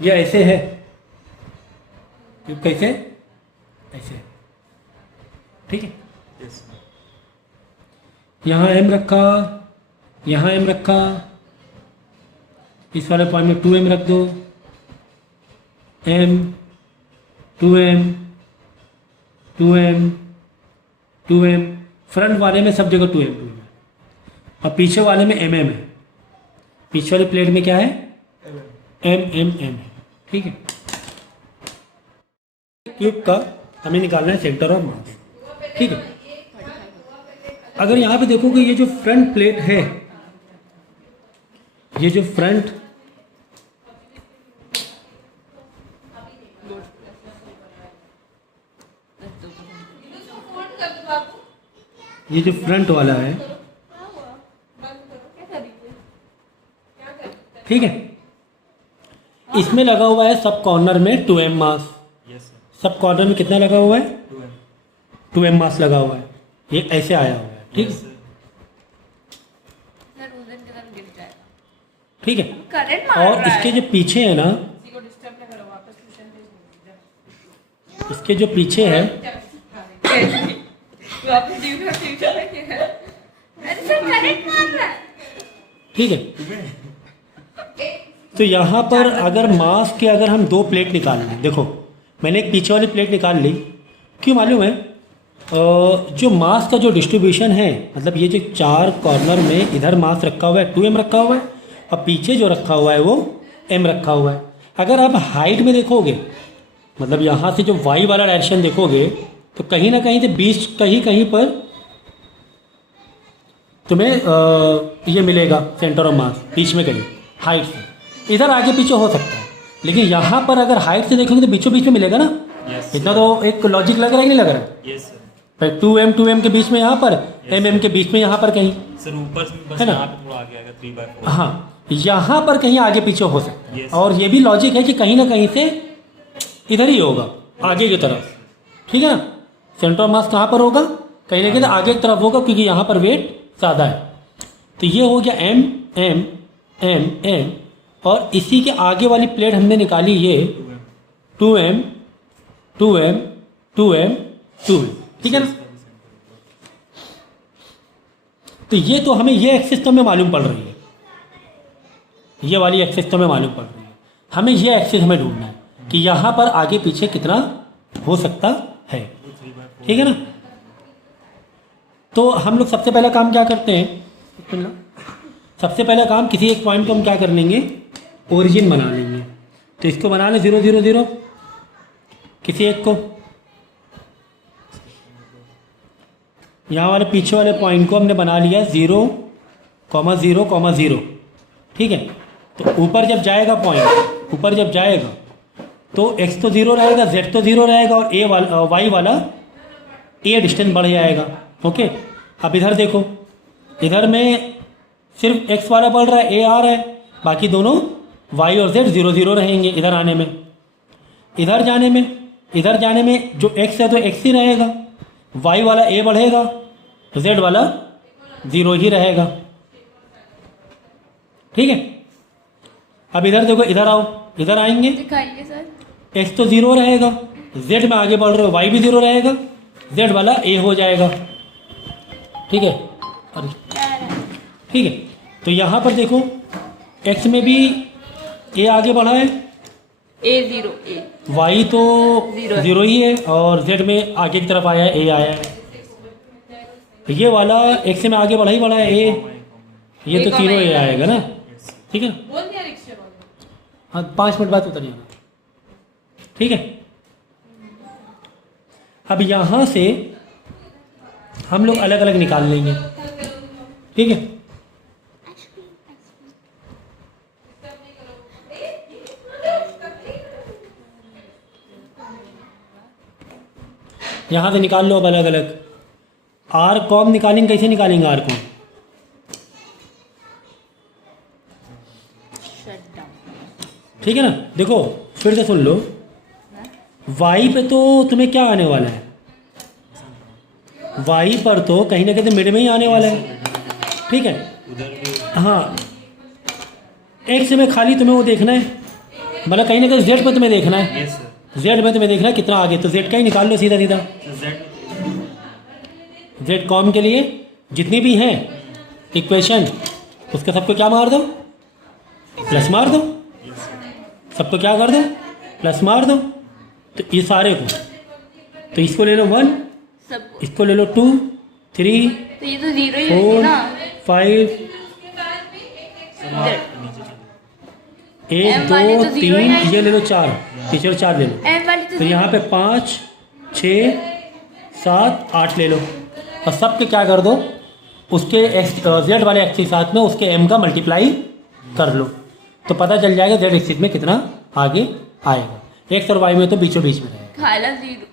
ये ऐसे है, कैसे ऐसे, ठीक है। यस यहाँ m रखा, यहाँ m रखा, इस वाले पॉइंट में 2m रख दो, m 2m 2m 2m, front वाले में सब जगह 2m है और पीछे वाले में mm है। पीछे वाले प्लेट में क्या है, m है, ठीक है। क्यूब का हमें निकालना है सेंटर ऑफ मास, ठीक है। अगर यहाँ पे देखोगे ये जो फ्रंट प्लेट है, ये जो फ्रंट ये जो फ्रंट वाला है, ठीक है, इसमें लगा हुआ है सब कॉर्नर में 2m मास। यस सर सब कॉर्नर में कितना लगा हुआ है, 2m 2m मास लगा हुआ है। ये ऐसे आया हुआ है, ठीक है, सर वजन के साथ गिर जाएगा। ठीक है। करंट मार और रहा इसके है। जो पीछे है ना, इसके जो पीछे है, वापस फ्यूचर में क्या है? अरे सर करंट मार रहा है। ठीक है। तो यहाँ पर अगर मास के अगर हम 2 प्लेट निकाल लें, देखो मैंने एक पीछे वाली प्लेट निकाल ली, क्यों मालूम है, जो मास का जो डिस्ट्रीब्यूशन है, मतलब ये जो 4 कॉर्नर में इधर मास रखा हुआ है 2m रखा हुआ है और पीछे जो रखा हुआ है वो m रखा हुआ है। अगर आप हाइट में देखोगे, मतलब यहाँ से जो y वाला डायरेक्शन देखोगे, तो कहीं ना कहीं से बीच कहीं पर तुम्हें ये मिलेगा सेंटर ऑफ मास, बीच में कहीं हाइट से। इधर आगे पीछे हो सकता है, लेकिन यहाँ पर अगर हाइट से देखोगे तो बीचों बीच में मिलेगा ना। यस इतना तो एक लॉजिक लग रहा है कि नहीं लग रहा है। यस सर भाई 2m के बीच में यहाँ पर, mm के बीच में यहाँ पर कहीं, सर ऊपर से बस है ना? यहाँ पे थोड़ा आगे आएगा 3/4 हाँ यहाँ पर कहीं आगे पीछे हो सकता है। Yes. और ये भी लॉजिक है कि कहीं ना कहीं से इधर ही होगा, आगे की तरफ, ठीक है ना। सेंटर ऑफ मास कहाँ पर होगा, कहीं ना कहीं आगे की तरफ होगा, क्योंकि यहाँ पर वेट ज़्यादा है। तो ये हो गया m m m m, और इसी के आगे वाली प्लेट हमने निकाली ये 2m 2m 2m 2m, ठीक है ना। तो ये तो हमें ये एक्सिस तो हमें मालूम पड़ रही है, ये वाली एक्सिस तो हमें मालूम पड़ रही है। हमें ये एक्सिस हमें ढूंढना है कि यहाँ पर आगे पीछे कितना हो सकता है, ठीक है ना। तो हम लोग सबसे पहला काम क्या करते हैं, सबसे पहला काम किसी एक पॉइंट को हम क्या कर लेंगे, ओरिजिन बना लेंगे। तो इसको बना लें 0 0 0, किसी एक को, यहाँ वाले पीछे वाले पॉइंट को हमने बना लिया 0 0 0, ठीक है। तो ऊपर जब जाएगा पॉइंट, ऊपर जब जाएगा तो x तो 0 रहेगा, z तो 0 रहेगा, और a वाला y वाला a डिस्टेंस बढ़ जाएगा, ओके। अब इधर देखो, इधर में सिर्फ x वाला बढ़ रहा है, a आ रहा है, बाकी दोनों y और z 0 0 रहेंगे। इधर आने में, इधर जाने में, इधर जाने में जो x है तो x ही रहेगा, y वाला a बढ़ेगा, z वाला 0 ही रहेगा, ठीक है। अब इधर देखो, इधर आओ, इधर आएंगे, दिखाइए सर। x तो 0 रहेगा, z में आगे बढ़ रहे हो, y भी 0 रहेगा, z वाला a हो जाएगा, ठीक है। अरे ठीक है। तो यहाँ पर देखो x में भी a आगे बढ़ा है, A0 A y तो Zero है। 0 ही है, और z में आगे की तरफ आया है, a आया है। ये वाला x में आगे बढ़ा ही बढ़ा है, a, ये तो A तीनों का a A आएगा ना, ठीक है। बोल दिया रिक्शा वाले। हाँ 5 मिनट बाद उतर जाना, ठीक है। अब यहाँ से हम लोग अलग अलग निकाल लेंगे, ठीक है। यहाँ से निकाल लो अब अलग अलग। आर कॉम निकालेंगे, कैसे निकालेंगे आर कॉम? Shut down. ठीक है ना, देखो फिर से सुन लो, वाई पे तो तुम्हें क्या आने वाला है, वाई पर तो कहीं ना कहीं मिड में ही आने वाला है, ठीक है। उधर भी हाँ, एक्स में खाली तुम्हें वो देखना है, मतलब कहीं ना कहीं जेड पे तुम्हें देखना है, यस सर। जेड में तुम्हें देखना है कितना आगे, तो जेड का ही निकाल लो सीधा सीधा। तो जेड जेड कॉम के लिए जितनी भी हैं इक्वेशन, उसका सबको क्या मार दो, प्लस मार दो, सबको क्या कर दो, प्लस मार दो। तो ये सारे को, तो इसको ले लो 1, सब इसको ले लो 2, 3, तो ये तो जीरो ही होगी 4, ना। 5, नीचे चलिए। 1 M वाले 2 तो zero ही 3, है। ये ले लो 4, टीचर 4 ले लो। एम वाली तो तो यहाँ पे 5, 6, 7, 8 ले लो, और सब के क्या कर दो, उसके जेड वाले एक्स के साथ में उसके एम का मल्टीप्लाई कर लो, तो पता चल जाएगा जेड एक्सिस में कितना आगे आएगा। एक्स और वाई में तो बीचों बीच में रहेगा। खाला जीरो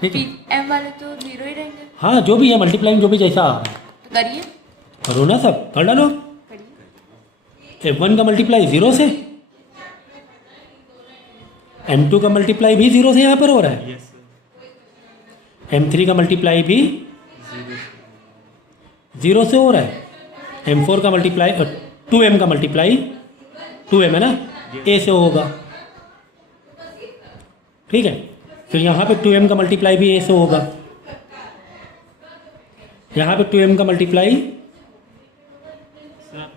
ठीक है। एम वाले तो जीरो ही रहेंगे। हाँ, जो भी है मल्टीप्लाइंग, जो भी जैसा आ रहा है तो करिए करो ना, सब कर डालो। करिए। M1 का मल्टीप्लाई 0 से, M2 का मल्टीप्लाई भी 0 से यहाँ पर हो रहा है, यस सर। M3 का मल्टीप्लाई भी 0 से हो रहा है, M4 का मल्टीप्लाई 2M का मल्टीप्लाई 2M है ना, A से होगा, ठीक है। फिर यहाँ पे 2M का मल्टीप्लाई भी A से होगा, यहाँ पे 2M का मल्टीप्लाई सर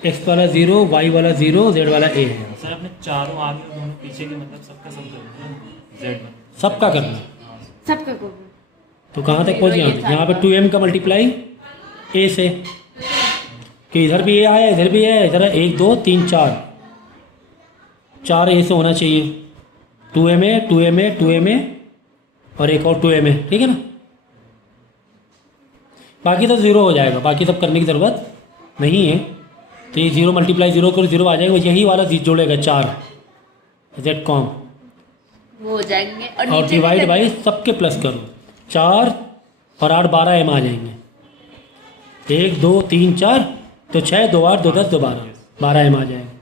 X वाला 0, Y वाला 0, Z वाला A है, सर अपने चारों आगे और दोनों पीछे के मतलब सबका सब करेंगे जेड में। सबका करना। सबका को तो कहाँ तक पहुँच गया? यहाँ पे 2M का मल्टीप्लाई A से, कि इधर भी A आया, इधर भी है, इधर 1 2 3 4, 4 A से होना चाहिए, 2M है, 2M है, 2M है, और एक और 2M है, ठीक है ना। बाकी तो 0 हो जाएगा, बाकी सब करने की ज़रूरत नहीं है। तो ये 0 मल्टीप्लाई 0 करो 0 आ जाएगा, यही वाला जोड़ेगा 4 जेड कॉम, वो हो जाएंगे। और और नीचे डिवाइड भी बाई सबके प्लस करो, 4 और 8 12 M आ जाएंगे, 1 2 3 4, तो 6 2 8 2 10 2 12 12 M आ जाएगा।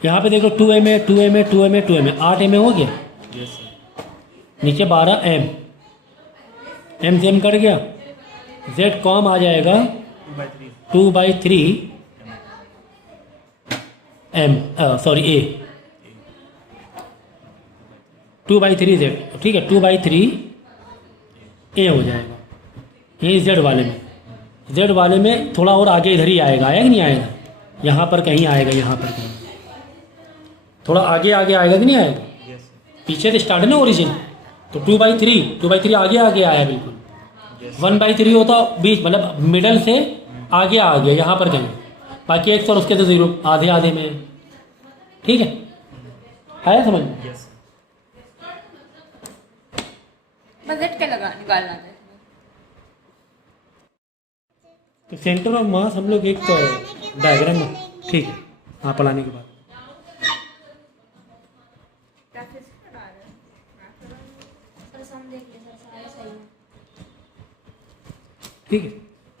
यहाँ पे देखो 2M है, 2M है, 2M है, 2M है, 8 M हो गया, यस सर। नीचे 12 M, M से M कट गया, जेड कॉम आ जाएगा 2/3 M, सॉरी A, 2/3 Z, ठीक है, 2/3 A हो जाएगा। ये Z वाले में, Z वाले में थोड़ा और आगे इधर ही आएगा, आएगा कि नहीं आएगा, यहाँ पर कहीं आएगा, यहाँ पर कहीं थोड़ा आगे आगे आएगा कि नहीं आएगा, यस सर। पीछे से स्टार्ट है ना ओरिजिन, तो 2/3 आगे आगे आया बिल्कुल, 1/3 होता बीच, मतलब मिडल से आगे आ गया यहाँ पर कहीं, बाकी एक और उसके तो 0 आधे आधे में है, ठीक है, आया समझ में? यस बजट का लगा निकालना था इसमें। तो सेंटर ऑफ मास हम लोग एक डायग्राम में, ठीक है, हाँ पढ़ाने के बाद, ठीक है।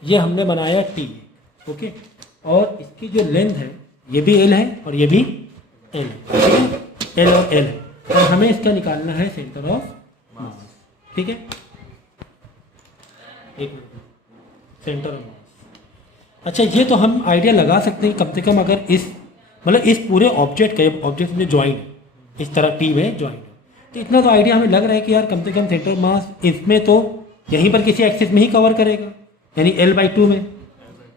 ये हमने बनाया T, ओके, और इसकी जो लेंथ है ये भी L है और ये भी L है, ठीक है, L और L है, और हमें इसका निकालना है सेंटर ऑफ मास, ठीक है। एक मिनट, सेंटर ऑफ मास, अच्छा ये तो हम आइडिया लगा सकते हैं कम से कम, अगर इस मतलब इस पूरे ऑब्जेक्ट के ऑब्जेक्ट में ज्वाइंट है, इस तरह T में ज्वाइंट है, तो इतना तो आइडिया हमें लग रहा है कि यार कम से कम सेंटर ऑफ मास इसमें तो यहीं पर किसी एक्सिस में ही कवर करेगा, यानी L/2 में,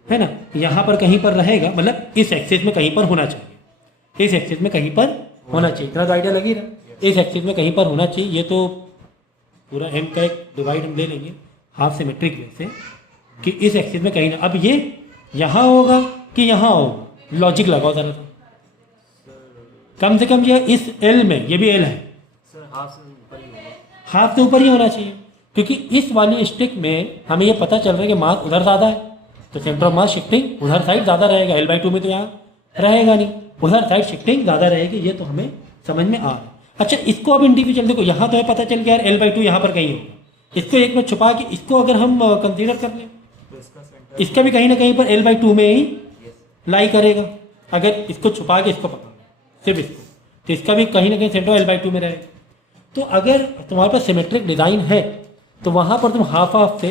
है ना, यहाँ पर कहीं पर रहेगा, मतलब इस एक्सिस में कहीं पर होना चाहिए, इस एक्सिस में कहीं पर होना चाहिए, इतना तो आइडिया लग ही रहा, इस एक्सिस में कहीं पर होना चाहिए। ये तो पूरा M का एक डिवाइड हम ले लेंगे हाफ सिमेट्रिक वे से, कि इस एक्सिस में कहीं ना, अब ये यहाँ होगा कि यहाँ होगा, लॉजिक लगाओ ज़रा सा, कम से कम ये इस L में, ये भी L है, सर हाफ से ऊपर ही होगा। हाफ से ऊपर ही होना चाहिए, क्योंकि इस वाली स्टिक में हमें ये पता चल रहा है कि मास उधर ज़्यादा है, तो सेंटर ऑफ मास शिफ्टिंग उधर साइड ज़्यादा रहेगा, L/2 में तो यहाँ रहेगा नहीं, उधर साइड शिफ्टिंग ज़्यादा रहेगी, ये तो हमें समझ में आ रहा है। अच्छा इसको अब इंडिविजुअल देखो, यहाँ तो है पता चल गया यार L/2 यहाँ पर कहीं होगा, इसको एक में छुपा के इसको अगर हम कंसीडर कर लें, तो इसका सेंटर इसका भी कहीं ना कहीं पर L/2 में ही यस लाई करेगा। अगर इसको छुपा के इसको पकड़ सिर्फ इसको, तो इसका भी कहीं ना कहीं सेंटर L/2 में रहेगा। तो अगर तुम्हारे पास सिमेट्रिक डिज़ाइन है तो वहाँ पर तुम हाफ हाफ से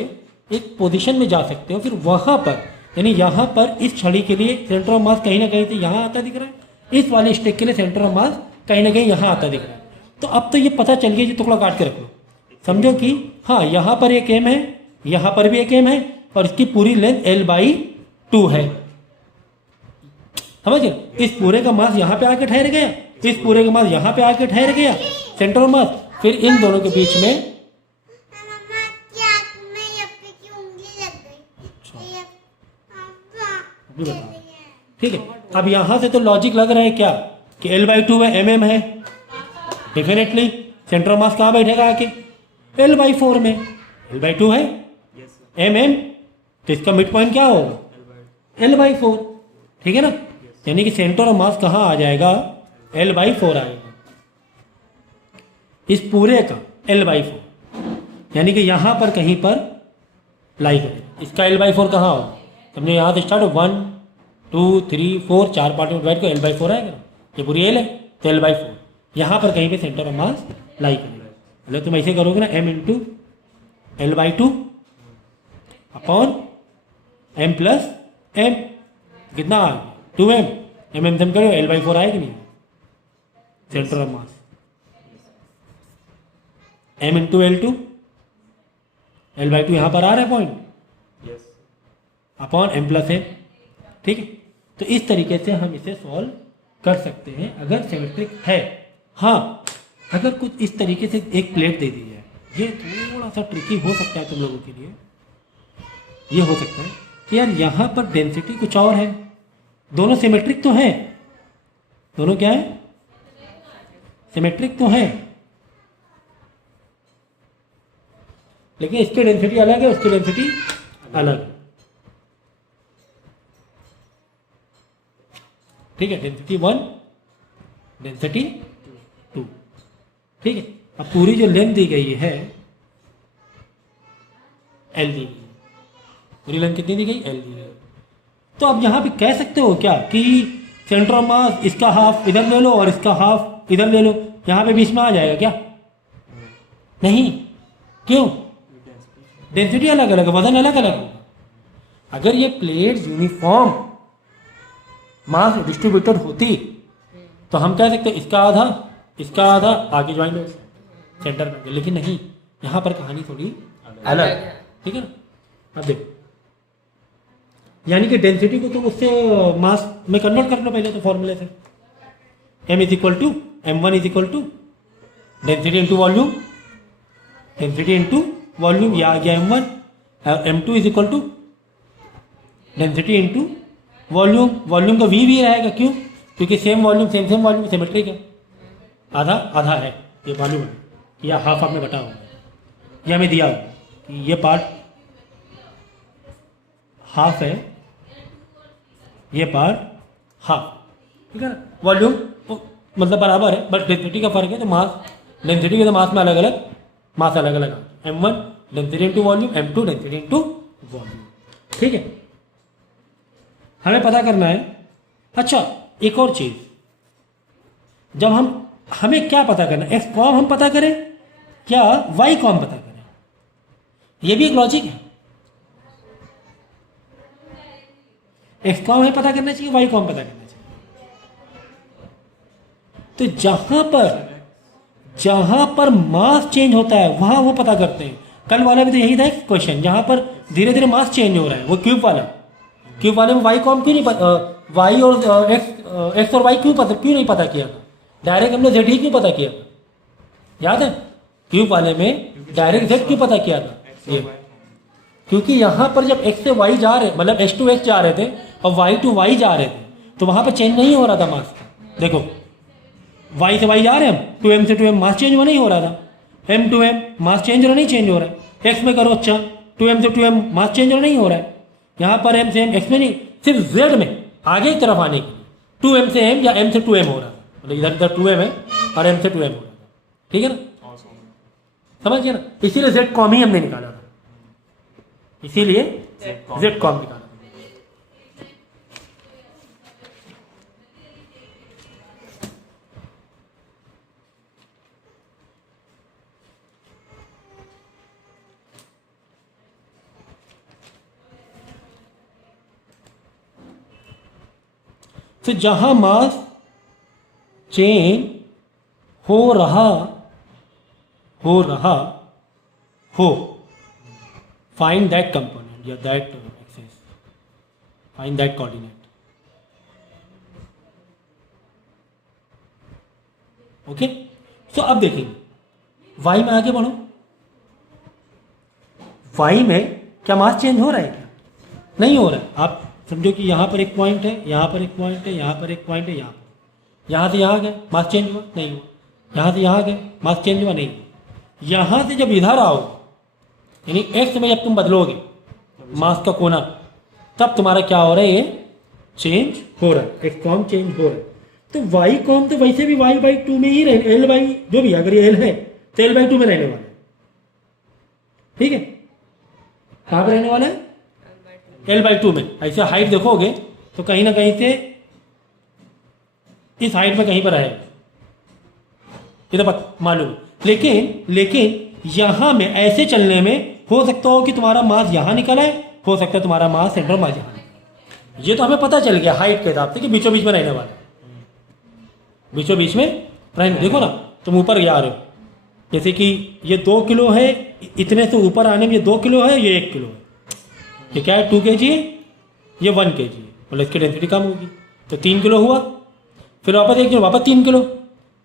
एक पोजीशन में जा सकते हो, फिर वहाँ पर यानी यहाँ पर इस छड़ी के लिए सेंटर ऑफ मास कहीं ना कहीं से यहाँ आता दिख रहा है, इस वाले स्टिक के लिए सेंटर ऑफ मास कहीं ना कहीं यहाँ आता दिख रहा है। तो अब तो ये पता चल गया, ये टुकड़ा काट के रख लो, समझो कि हाँ यहाँ पर एक एम है, यहाँ पर भी एक एम है और इसकी पूरी लेंथ L/2 है। समझ गए? इस पूरे का मास यहाँ पे आके ठहर गया, इस पूरे का मास यहाँ पे आके ठहर गया, सेंटर ऑफ मास, फिर इन दोनों के बीच में मम्मा क्या तुम्हें यहाँ पे की उंगली लग गई? ये अभी बताओ। ठीक है, अब यहाँ से तो लॉजिक लग रहा है क्या कि L/2 में mm है, डेफिनेटली सेंटर ऑफ मास कहाँ बैठेगा आके L/4 में, L/2 है यस mm, तो इसका मिड पॉइंट क्या होगा L/4, ठीक है ना। यानी कि सेंटर ऑफ मास कहाँ आ जाएगा L/4 आएगा, इस पूरे का L/4, यानी कि यहाँ पर कहीं पर लाई करेगा। इसका L/4 कहाँ होगा, समझो यहाँ से स्टार्ट हो 1 2 3 4 4 पार्ट में डिवाइड को L/4 आएगा ना, ये पूरी L है तो L/4 यहाँ पर कहीं पे सेंटर ऑफ मास लाई करेगा। मतलब तुम ऐसे करोगे ना m into L/2 upon m plus m, कितना आ गया 2m, m सम करो L/4 आएगा नहीं, centre of mass m into L2, L/2 यहाँ पर आ रहा है point yes upon m plus m, ठीक है। तो इस तरीके से हम इसे सॉल्व कर सकते हैं अगर सिमेट्रिक है। हाँ, अगर कुछ इस तरीके से एक प्लेट दे दी है, ये थोड़ा सा ट्रिकी हो सकता है तुम लोगों के लिए। ये हो सकता है कि यार यहाँ पर डेंसिटी कुछ और है, दोनों सिमेट्रिक तो हैं, दोनों क्या है सिमेट्रिक तो हैं, लेकिन इसकी डेंसिटी अलग है, उसकी डेंसिटी अलग है, ठीक है। डेंसिटी 1 डेंसिटी 2, ठीक है। अब पूरी जो लेंथ दी गई है L दी गई, पूरी लेंथ कितनी दी गई L दी गई। तो अब यहाँ पे कह सकते हो क्या कि सेंटर ऑफ मास इसका हाफ इधर ले लो और इसका हाफ इधर ले लो, यहाँ पे बीच में आ जाएगा क्या? नहीं, क्यों? डेंसिटी अलग अलग है, वजन अलग अलग होगा। अगर ये प्लेट यूनिफॉर्म मास डिस्ट्रीब्यूटेड होती तो हम कह सकते इसका आधा आगे ज्वाइन हो सेंटर में, लेकिन नहीं, यहाँ पर कहानी थोड़ी अलग है, ठीक है ना। अब देखो, यानी कि डेंसिटी को तुम उससे मास में कन्वर्ट कर लो पहले तो फॉर्मूले से, m is equal to m1 is equal to density into volume, density into volume, ये आ गया m1, m2 is equal to density into volume, volume का v भी रहेगा, क्यों? क्योंकि same volume same volume symmetric है, आधा आधा है, ये वॉल्यूम है कि यह हाफ में बटा हुआ है, ये हमें दिया हुआ कि ये पार्ट हाफ है, ये पार्ट हाफ, ठीक है ना। वॉल्यूम मतलब बराबर है, बट डेंसिटी का फर्क है, तो मास डेंसिटी के तो मास में अलग अलग मास अलग अलग m1 density into volume, m2 density into volume, ठीक है। हमें पता करना है। अच्छा, एक और चीज, जब हमें क्या पता करना है, एक्स कॉम हम पता करें क्या वाई कॉम पता करें, ये भी एक लॉजिक है। एक्स कॉम हमें पता करना चाहिए, वाई कॉम पता करना चाहिए। तो जहां पर मास चेंज होता है वहां वो पता करते हैं। कल वाला भी तो यही था क्वेश्चन, जहां पर धीरे धीरे मास चेंज हो रहा है, वो क्यूब वाले में वाई कॉम क्यों नहीं पता, वाई और एक्स और वाई क्यों नहीं पता किया था, डायरेक्ट हमने जेड ही क्यों पता किया था, याद है? क्यूब वाले में डायरेक्ट जेड क्यों पता किया था, ये क्योंकि यहाँ पर जब एक्स से वाई जा रहे, मतलब एक्स टू एक्स जा रहे थे और वाई टू वाई जा रहे थे, तो वहाँ पर चेंज नहीं हो रहा था मास का। देखो, वाई से वाई जा रहे हैं हम, 2m से 2m मास चेंज नहीं हो रहा था, m to m mass change हो रहा नहीं चेंज हो रहा है। एक्स में करो, अच्छा 2m से 2m मास चेंज हो नहीं हो रहा है, यहाँ पर m से m, एक्स में नहीं, सिर्फ z में आगे की तरफ आने के लिए 2m से m या m से 2m हो रहा है, मतलब इधर 2m है और m से 2m हो रहा है, ठीक है ना। समझ गए ना, इसीलिए जेड कॉम ही हमने निकाला था, इसीलिए जेड कॉम निकाला था। तो जहां मास चेंज हो रहा हो फाइंड दैट कंपोनेंट या that axis, find that coordinate. Okay, तो अब देखेंगे वाई में आगे बढ़ो। वाई में क्या मास चेंज हो रहा है? क्या नहीं हो रहा है। आप समझो कि यहाँ पर एक पॉइंट है, यहाँ पर एक पॉइंट है, यहाँ पर एक पॉइंट है, यहाँ से यहाँ गए मास चेंज हुआ नहीं हुआ, यहाँ से यहाँ गए मास चेंज हुआ नहीं हुआ। यहाँ से जब इधर आओ यानी एक्स में जब तुम बदलोगे मास का कोना, तब तुम्हारा क्या हो रहा है, ये चेंज हो रहा है, एक्स कॉम चेंज हो रहा है। तो वाई कॉम तो वैसे भी वाई बाई टू में ही रहे, एल बाई जो भी अगर ये एल है तो एल बाई टू में रहने वाला है। ठीक है, कहाँ पर रहने वाला है? एल बाई टू में। ऐसे हाइट देखोगे तो कहीं ना कहीं से इस हाइट में कहीं पर आएगा, ये तो मालूम है। लेकिन यहां में ऐसे चलने में हो सकता हो कि तुम्हारा मास यहां निकला है, हो सकता है तुम्हारा मास सेंटर मास यहां। ये तो हमें पता चल गया हाइट के हिसाब से कि बीचों बीच में रहने वाला है, बीचों बीच में रहने। देखो ना, तुम ऊपर जा रहे हो, जैसे कि ये 2 किलो है, इतने से ऊपर आने में ये 2 किलो है, ये 1 किलो है। ये क्या है, 2 kg है, ये 1 kg है, मतलब इसकी डेंसिटी कम होगी तो 3 किलो हुआ। फिर वापस 1 किलो, वापस 3 किलो,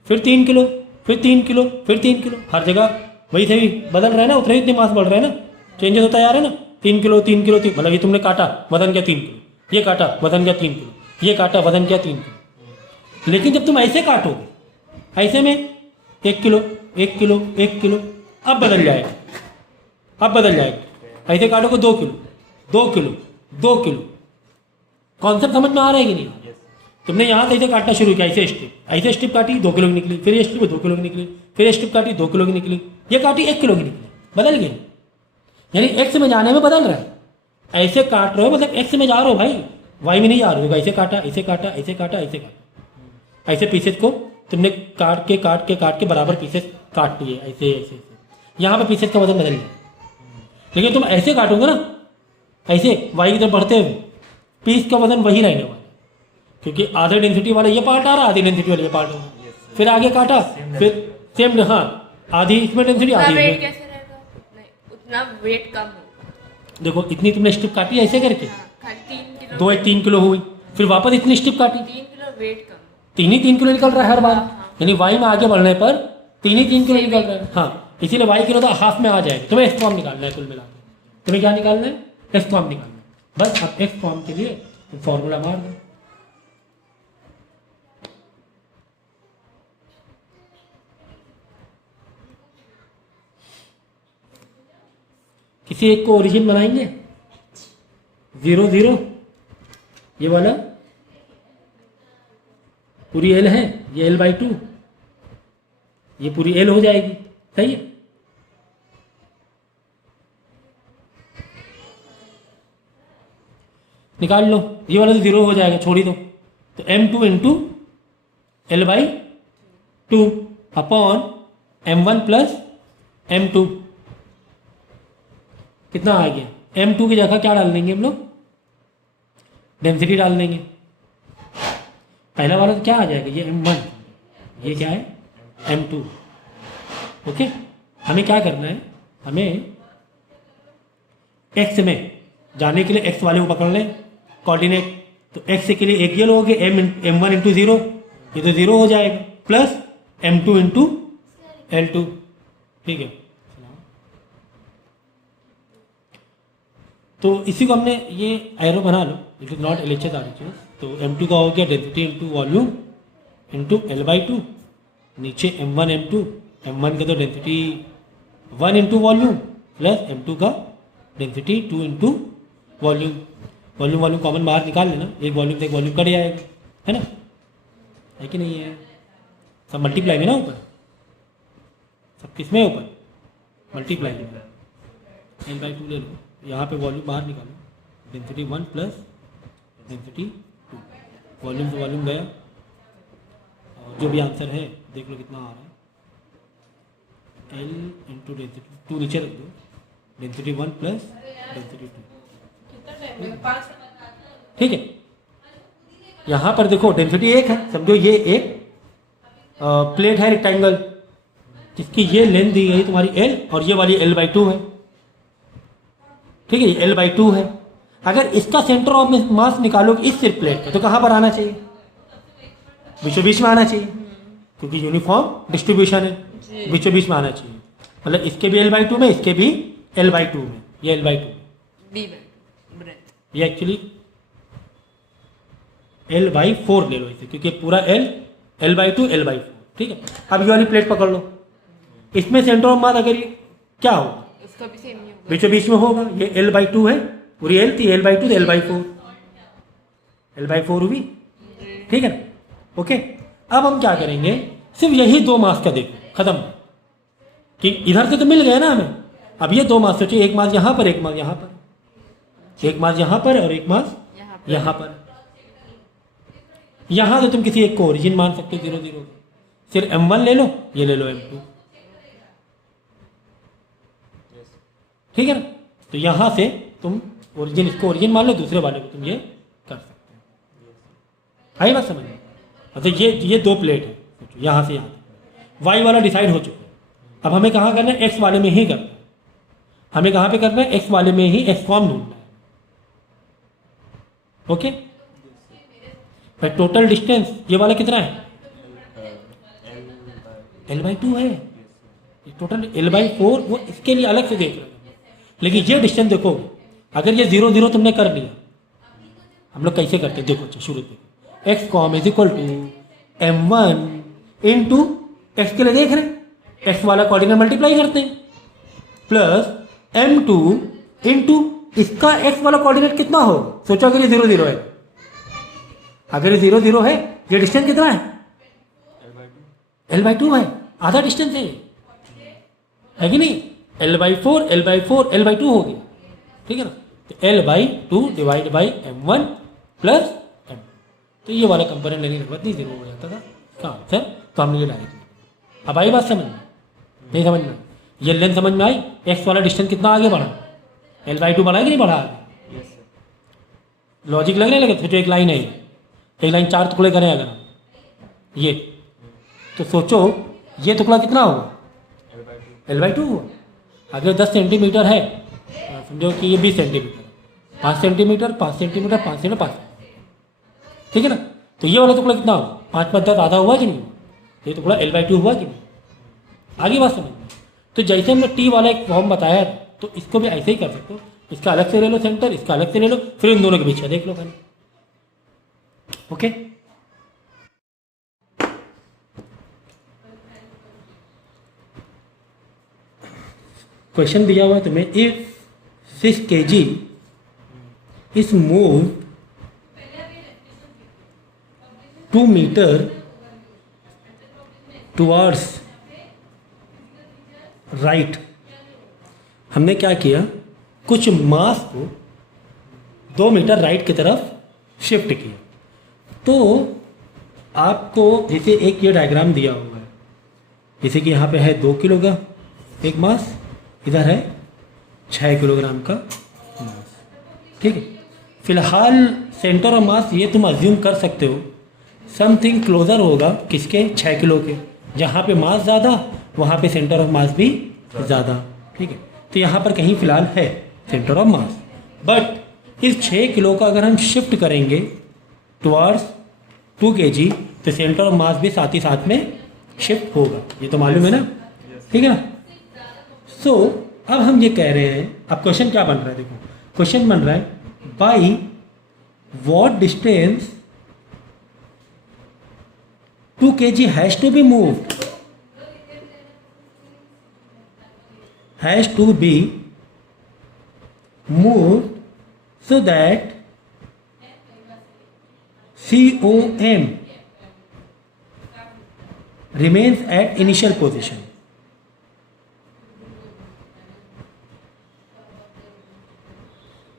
फिर 3 किलो, फिर 3 किलो, फिर 3 किलो। हर जगह वही से भी बदल रहा है ना, उतने इतने मास बढ़ रहा है ना, चेंजेस होता जा रहा है ना। 3 किलो 3 किलो 3, मतलब ये तुमने काटा वजन क्या 3 किलो, ये काटा वजन क्या 3 किलो, ये काटा वजन क्या 3 किलो। लेकिन जब तुम ऐसे काटोगे, ऐसे में 1 किलो 1 किलो 1 किलो, अब बदल जाएगा, अब बदल जाएगा। ऐसे काटोगे 2 किलो 2 किलो 2 किलो। कॉन्सेप्ट समझ में आ रहा है कि नहीं? तुमने यहाँ से ऐसे काटना शुरू किया, ऐसे स्ट्रिप काटी 2 किलो की निकली, फिर ये स्ट्रिप 2 किलो की निकली, फिर ये स्ट्रिप काटी 2 किलो की निकली, ये काटी 1 किलो की निकली, बदल गया। यानी एक्स में जाने में बदल रहा है। ऐसे काट रहे हो मतलब एक्स में जा रहे हो भाई, वाई में नहीं जा रहे हो। ऐसे काटा ऐसे काटा ऐसे काटा ऐसे काटा, ऐसे पीसेस को तुमने काट के बराबर पीसेस काट लिए, ऐसे ऐसे ऐसे। यहाँ पर पीसेस का वजन बदल गया। लेकिन तुम ऐसे काटोगे ना, ऐसे वाई की तरफ बढ़ते हुए, पीस का वजन वही रहने वाला, क्योंकि आधे डेंसिटी वाला ये पार्ट आ रहा, आधी डेंसिटी वाला ये पार्ट आ रहा। फिर आगे काटा, फिर सेम, हाँ आधी इसमें डेंसिटी, आधी वेट इसमें। कैसे रहेगा? उतना वेट कम होगा। देखो इतनी तुमने स्ट्रिप काटी ऐसे करके, खाली 3 किलो, 3 किलो हुई, फिर वापस इतनी स्ट्रिप काटी, 3 किलो वेट कम। 3 किलो निकल रहा है हर बार। यानी वाई में आगे बढ़ने पर 3 किलो निकल रहा है। हाँ, इसीलिए वाई किलो तो हाफ में आ जाएगा। तुम्हें एक्स फॉर्म निकालना है, कुल मिला के तुम्हें क्या निकालना है, एक्स फॉर्म निकालना है। बस अब एक्स फॉर्म के लिए फॉर्मूला मार दो। किसी एक को ओरिजिन बनाएंगे, 0 0, ये वाला पूरी एल है, ये एल बाई 2, ये पूरी एल हो जाएगी। सही है, निकाल लो। ये वाला तो 0 हो जाएगा, छोड़ ही दो। तो m2 into L by 2 upon m1 plus m2, कितना आ गया? m2 की जगह क्या डाल देंगे हम लोग, डेंसिटी डाल देंगे। पहला वाला तो क्या आ जाएगा, ये m1, ये क्या है m2। ओके, हमें क्या करना है, हमें x में जाने के लिए x वाले को पकड़ लें कोऑर्डिनेट। तो x के लिए एक ये लोगे m1 इंटू 0, ये तो 0 हो जाएगा, प्लस m2 इंटू L2। ठीक है, तो इसी को हमने ये एरो बना लो, it is not LHS RHS। तो m2 का हो गया density into volume into L by 2, नीचे m1 m2, m1 का तो density 1 into volume plus m2 का density 2 into volume. Volume common बाहर निकाल लेना, एक वॉल्यूम से एक वॉल्यूम कट जाएगा, है ना, है कि नहीं है? सब मल्टीप्लाई में ना ऊपर, सब किस में ऊपर, मल्टीप्लाई एल बाई टू ले लो, यहाँ पे वॉल्यूम बाहर निकालो, डेंसिटी 1 प्लस डेंसिटी 2, वॉल्यूम से वॉल्यूम गया, और जो भी आंसर है देख लो कितना आ रहा है, एल इंटू डेंसिटी 2 नीचे रख दो, डेंसिटी 1 प्लस डेंसिटी 2, ठीक है। यहाँ पर देखो डेंसिटी 1 है, समझो ये एक प्लेट है रेक्टेंगल, जिसकी ये लेंथ दी गई तुम्हारी एल और ये वाली एल बाई 2 है, ठीक है, ये एल बाई 2 है। अगर इसका सेंटर ऑफ मास निकालोगे इस सिर्फ प्लेट पे तो कहाँ पर आना चाहिए, बीचों बीच में आना चाहिए, क्योंकि यूनिफॉर्म डिस्ट्रीब्यूशन है, बीचों बीच में आना चाहिए। मतलब इसके भी एल बाई 2 में, इसके भी एल बाई 2 में, ये एल बाई 2 में, ये एक्चुअली एल बाई 4 ले लो इसे, क्योंकि पूरा एल बाई 2 एल बाई 4, ठीक है। अब ये वाली प्लेट पकड़ लो, इसमें सेंटर ऑफ मास अगर ये क्या होगा, उसका भी सेम ही होगा, बीचों बीच में होगा, ये एल बाई 2 है, पूरी एल थी, L by 2 L by 4, L by 4 हुई, ठीक है ना, ओके। अब हम क्या करेंगे, सिर्फ यही दो मास का देखो, खत्म, कि इधर से तो मिल गया ना हमें। अब ये दो मास सोचो, एक मास यहाँ पर, एक मास यहाँ पर, एक मास यहाँ पर और एक मास यहाँ पर। यहाँ से तुम किसी एक को ओरिजिन मान सकते हो 0 0, सिर्फ m1 ले लो, ये ले लो m2, ठीक है ना। तो यहाँ से तुम ओरिजिन, इसको ओरिजिन मान लो, दूसरे वाले को तुम ये कर सकते हो। आई बात समझ में? मतलब ये दो प्लेट है, यहाँ से यहाँ y वाला डिसाइड हो चुका है। अब हमें कहाँ करना है, x वाले में ही करना है। हमें कहाँ पे करना है, x वाले में ही x फॉर्म ढूंढना है, ओके। भाई टोटल डिस्टेंस ये वाला कितना है, एल बाई 2 है, टोटल एल बाई 4, वो इसके लिए अलग से देख रहे हैं। लेकिन ये डिस्टेंस देखो, अगर ये 0 0 तुमने कर लिया, हम लोग कैसे करते हैं देखो, अच्छा शुरू से X com is equal to m1 into X के लिए देख रहे हैं, एक्स वाला कोऑर्डिनेट मल्टीप्लाई करते हैं, प्लस m2 इंटू इसका एक्स वाला कोऑर्डिनेट कितना हो, सोचो अगर ये 0 0 है, अगर ये 0 0 है, ये डिस्टेंस कितना है, एल बाई 2 है, आधा डिस्टेंस है कि नहीं, L by 4 L by 4 L by 2 हो गया, ठीक है ना। तो L by 2 divide by m1 plus m, तो ये वाला कंपोनेंट लेने के बाद नहीं 0 हो जाता था इसका आंसर, तो हमने ये डायरेक्ट। अब आई बात समझ में, नहीं समझ में, ये लेंथ समझ में आई, एक्स वाला डिस्टेंस कितना आगे बढ़ा, एल बाई 2 बढ़ा कि नहीं बढ़ा आगे, लॉजिक लगने लगे। सोचो एक लाइन है, एक लाइन 4 टुकड़े करें अगर हम, ये तो सोचो ये टुकड़ा कितना हुआ, एल बाई 2 हुआ। अगर 10 सेंटीमीटर है, समझो कि ये 20 सेंटीमीटर, 5 सेंटीमीटर 5 सेंटीमीटर 5 सेंटीमीटर 5, ठीक है ना। तो ये वाला टुकड़ा कितना हुआ, 5 5 10 आधा हुआ कि नहीं, ये टुकड़ा एल बाई 2 हुआ कि नहीं, आगे बात समझ में। तो जैसे हमने टी वाला एक फॉर्म बताया, तो इसको भी ऐसे ही कर सकते हो, इसका अलग से ले लो सेंटर, इसका अलग से ले लो, फिर इन दोनों के बीच देख लो खाली, ओके। क्वेश्चन दिया हुआ है तुम्हें, if 6 kg is move 2 meter towards right. हमने क्या किया, कुछ मास को 2 मीटर राइट की तरफ शिफ्ट किया। तो आपको जैसे एक ये डायग्राम दिया हुआ है, जैसे कि यहाँ पे है 2 किलो का एक मास, इधर है 6 किलोग्राम का मास, ठीक है। फिलहाल सेंटर ऑफ मास ये तुम अज्यूम कर सकते हो समथिंग क्लोजर होगा किसके, 6 किलो के, जहाँ पे मास ज़्यादा वहाँ पे सेंटर ऑफ मास भी ज़्यादा, ठीक है। तो यहाँ पर कहीं फिलहाल है सेंटर ऑफ मास, बट इस 6 किलो का अगर हम शिफ्ट करेंगे टुवर्ड्स 2 kg, तो सेंटर ऑफ मास भी साथ ही साथ में शिफ्ट होगा, ये तो मालूम है ना, ठीक है ना। सो अब हम ये कह रहे हैं, अब क्वेश्चन क्या बन रहा है, देखो क्वेश्चन बन रहा है by what distance 2 kg has to be moved, has to be moved so that COM remains at initial position.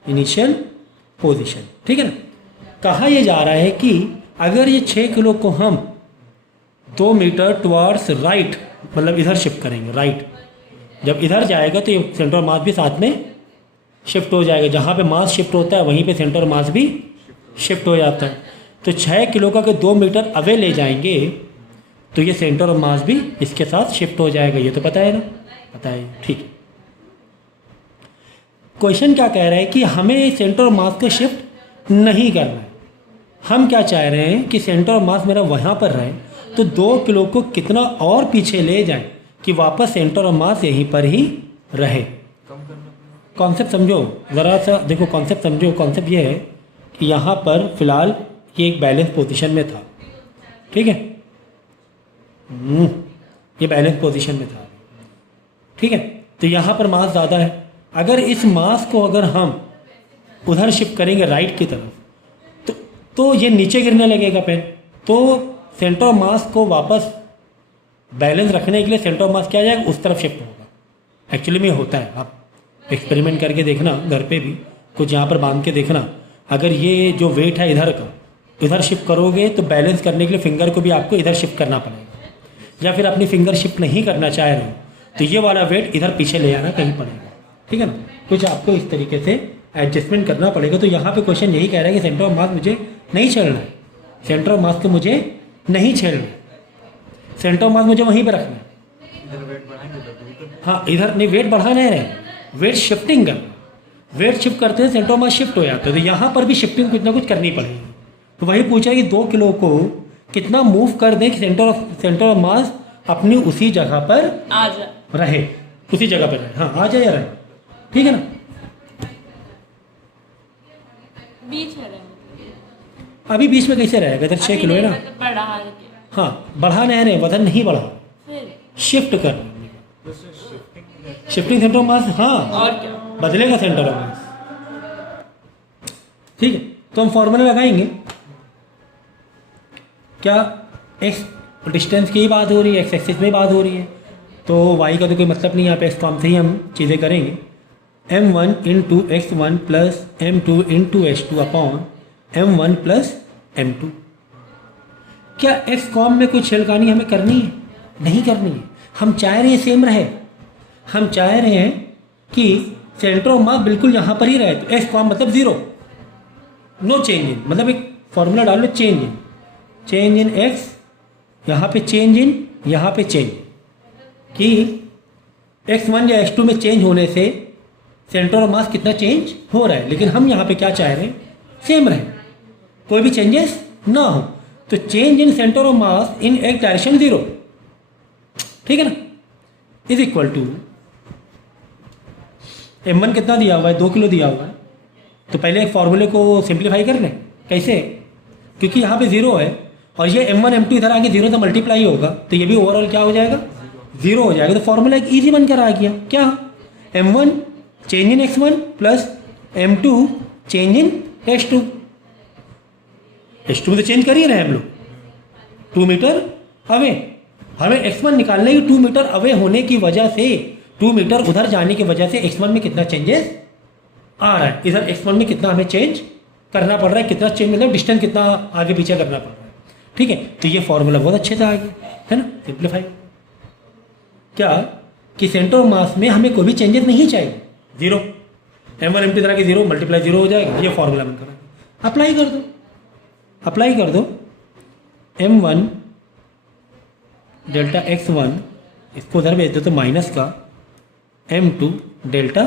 Initial position, ठीक है ना। कहा यह जा रहा है कि अगर ये 6 किलो को हम 2 मीटर टुवर्ड्स राइट, मतलब इधर शिफ्ट करेंगे राइट, जब इधर जाएगा तो ये सेंटर ऑफ मास भी साथ में शिफ्ट हो जाएगा। जहाँ पे मास शिफ्ट होता है वहीं पे सेंटर ऑफ मास भी शिफ्ट हो जाता है। तो 6 किलो का अगर 2 मीटर अवे ले जाएंगे तो ये सेंटर ऑफ मास भी इसके साथ शिफ्ट हो जाएगा। ये तो पता है ना, पता है, ठीक है। क्वेश्चन क्या कह रहा है कि हमें सेंटर ऑफ मास को शिफ्ट नहीं करना है। हम क्या चाह रहे हैं कि सेंटर ऑफ मास मेरा वहाँ पर रहे, तो 2 किलो को कितना और पीछे ले जाएं कि वापस सेंटर ऑफ मास यहीं पर ही रहे। कॉन्सेप्ट समझो ज़रा सा, देखो कॉन्सेप्ट समझो। कॉन्सेप्ट ये है कि यहाँ पर फिलहाल ये एक बैलेंस पोजीशन में था, ठीक है, ये बैलेंस पोजीशन में था, ठीक है। तो यहाँ पर मास ज़्यादा है। अगर इस मास को अगर हम उधर शिफ्ट करेंगे राइट की तरफ तो ये नीचे गिरने लगेगा पेन। तो सेंटर ऑफ मास को वापस बैलेंस रखने के लिए सेंटर ऑफ मास क्या जाएगा, उस तरफ शिफ्ट होगा। एक्चुअली में होता है, आप एक्सपेरिमेंट करके देखना घर पे भी, कुछ यहाँ पर बांध के देखना। अगर ये जो वेट है इधर का इधर शिफ्ट करोगे तो बैलेंस करने के लिए फिंगर को भी आपको इधर शिफ्ट करना पड़ेगा। या फिर अपनी फिंगर शिफ्ट नहीं करना चाह रहे हो तो ये वाला वेट इधर पीछे ले आना कहीं पड़ेगा, ठीक है ना। कुछ आपको इस तरीके से एडजस्टमेंट करना पड़ेगा। तो यहाँ पे क्वेश्चन यही कह रहा है कि सेंटर ऑफ मास मुझे नहीं छेड़ना है, सेंटर ऑफ मास को मुझे नहीं छेड़ना है, सेंटर ऑफ मास मुझे वहीं पे रखना है। हाँ, इधर नहीं वेट बढ़ा नहीं रहे, वेट शिफ्टिंग करना। वेट शिफ्ट करते हैं सेंटर ऑफ मास शिफ्ट हो जाता है। तो यहाँ पर भी शिफ्टिंग कुछ ना कुछ करनी पड़ेगी। तो वही पूछा है कि 2 किलो को कितना मूव कर दें कि सेंटर ऑफ मास अपनी उसी जगह पर आ जा रहे, उसी जगह पर रहे। हाँ, आ जाए या रहे, ठीक है ना। बीच में रहे, अभी बीच में कैसे रहेगा, इधर 6 किलो है ना। मतलब बढ़ा के हाँ, बढ़ा नहीं रहे, वजन नहीं बढ़ा, फिर शिफ्ट कर, शिफ्टिंग सेंटर ऑफ मास। हाँ, और क्या, बदलेगा सेंटर ऑफ मास, ठीक है। तो हम फॉर्मूला लगाएंगे। क्या एक्स डिस्टेंस की बात हो रही है, एक्स एक्सिस में बात हो रही है, तो वाई का तो कोई मतलब नहीं। यहाँ पे एक्स से ही हम चीज़ें करेंगे। m1 into x1 plus m2 into h2 upon m1 plus m2। क्या एक्स कॉम में कोई छेड़खानी हमें करनी है? नहीं करनी है। हम चाह रहे हैं सेम रहे, हम चाह रहे हैं कि सेंटर ऑफ मास बिल्कुल यहाँ पर ही रहे। तो एक्स कॉम मतलब 0, नो चेंज इन, मतलब एक फॉर्मूला डाल लो, चेंज इन एक्स, यहाँ पे चेंज इन, यहाँ पे चेंज, कि x1 या x2 में चेंज होने से सेंटर ऑफ मास कितना चेंज हो रहा है। लेकिन हम यहाँ पे क्या चाह रहे हैं, सेम रहे, कोई भी चेंजेस ना हो। तो change in centre of mass in x direction 0, ठीक है ना, इज इक्वल टू m1 कितना दिया हुआ है, 2 किलो दिया हुआ है। तो पहले एक फॉर्मूले को सिंप्लीफाई कर लें। कैसे? क्योंकि यहाँ पे 0 है और ये m1 m2 इधर आके 0 से मल्टीप्लाई होगा, तो ये भी ओवरऑल क्या हो जाएगा, 0 हो जाएगा। तो फॉर्मूला एक ईजी बनकर आ गया, क्या, m1 change in x1 plus m2 change in h2। h2 में तो चेंज कर ही रहे हैं हम लोग, 2 मीटर अवे। हमें x1 निकालने की 2 मीटर अवे होने की वजह से, 2 मीटर उधर जाने की वजह से x1 में कितना चेंजेस आ रहा है, इधर x1 में कितना हमें चेंज करना पड़ रहा है, कितना चेंज मतलब डिस्टेंस कितना आगे पीछे करना पड़ रहा है, ठीक है। तो ये फॉर्मूला बहुत अच्छे से आ गया है ना, सिंप्लीफाई। क्या कि सेंटर ऑफ मास में हमें कोई भी चेंजेस नहीं चाहिए, 0, m1 m2 तरह के 0 मल्टीप्लाई 0 हो जाएगा। ये फॉर्मूला बनकर अप्लाई कर दो, अप्लाई कर दो। m1 डेल्टा x1, इसको उधर भेज दो तो माइनस का m2 डेल्टा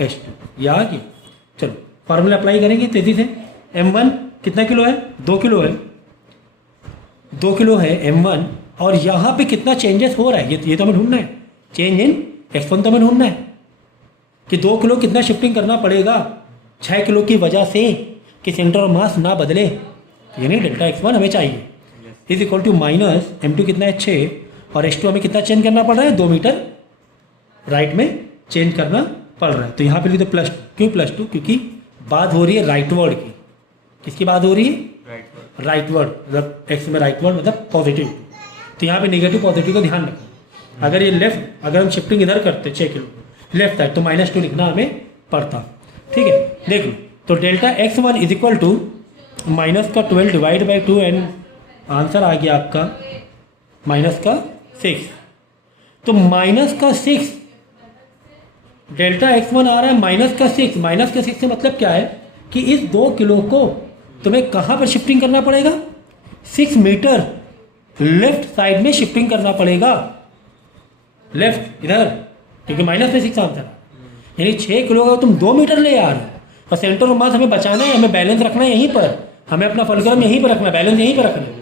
h2, ये आ गया। चलो फार्मूला अप्लाई करेंगे तेजी से। m1 कितना किलो है, 2 किलो है, 2 किलो है m1, और यहाँ पे कितना चेंजेस हो रहा है ये तो हमें ढूंढना है। चेंज इन x1 तो हमें ढूंढना है कि 2 किलो कितना शिफ्टिंग करना पड़ेगा 6 किलो की वजह से कि सेंटर ऑफ मास ना बदले, यानी डेल्टा x1 हमें चाहिए, is equal to minus m2 कितना है 6, और h2 हमें कितना चेंज करना पड़ रहा है, 2 मीटर राइट में चेंज करना पड़ रहा है। तो यहाँ पे लिखते +2, क्यों +2, क्योंकि बात हो रही है राइट वर्ड की। किसकी बात हो रही है, राइट वर्ड, मतलब x में राइट वर्ड मतलब पॉजिटिव। तो यहाँ पे नेगेटिव पॉजिटिव का ध्यान रखो। अगर ये लेफ्ट, अगर हम शिफ्टिंग इधर करते 6 किलो लेफ्ट साइड, तो -2 लिखना हमें पड़ता, ठीक है। देख लो, तो delta x1 is equal to minus का 12 डिवाइड बाई 2 एंड आंसर आ गया आपका माइनस का 6। तो माइनस का 6 डेल्टा x1 आ रहा है माइनस का 6। माइनस का 6 से मतलब क्या है कि इस 2 किलो को तुम्हें कहाँ पर शिफ्टिंग करना पड़ेगा, 6 मीटर लेफ्ट साइड में शिफ्टिंग करना पड़ेगा, लेफ्ट इधर, क्योंकि माइनस में 6 आंसर है। यानी 6 किलो का तुम 2 मीटर ले आ रहे हो और सेंटर ऑफ मास हमें बचाना है, हमें बैलेंस रखना है यहीं पर, हमें अपना फलक्रम यहीं पर रखना है, बैलेंस यहीं पर रखना है।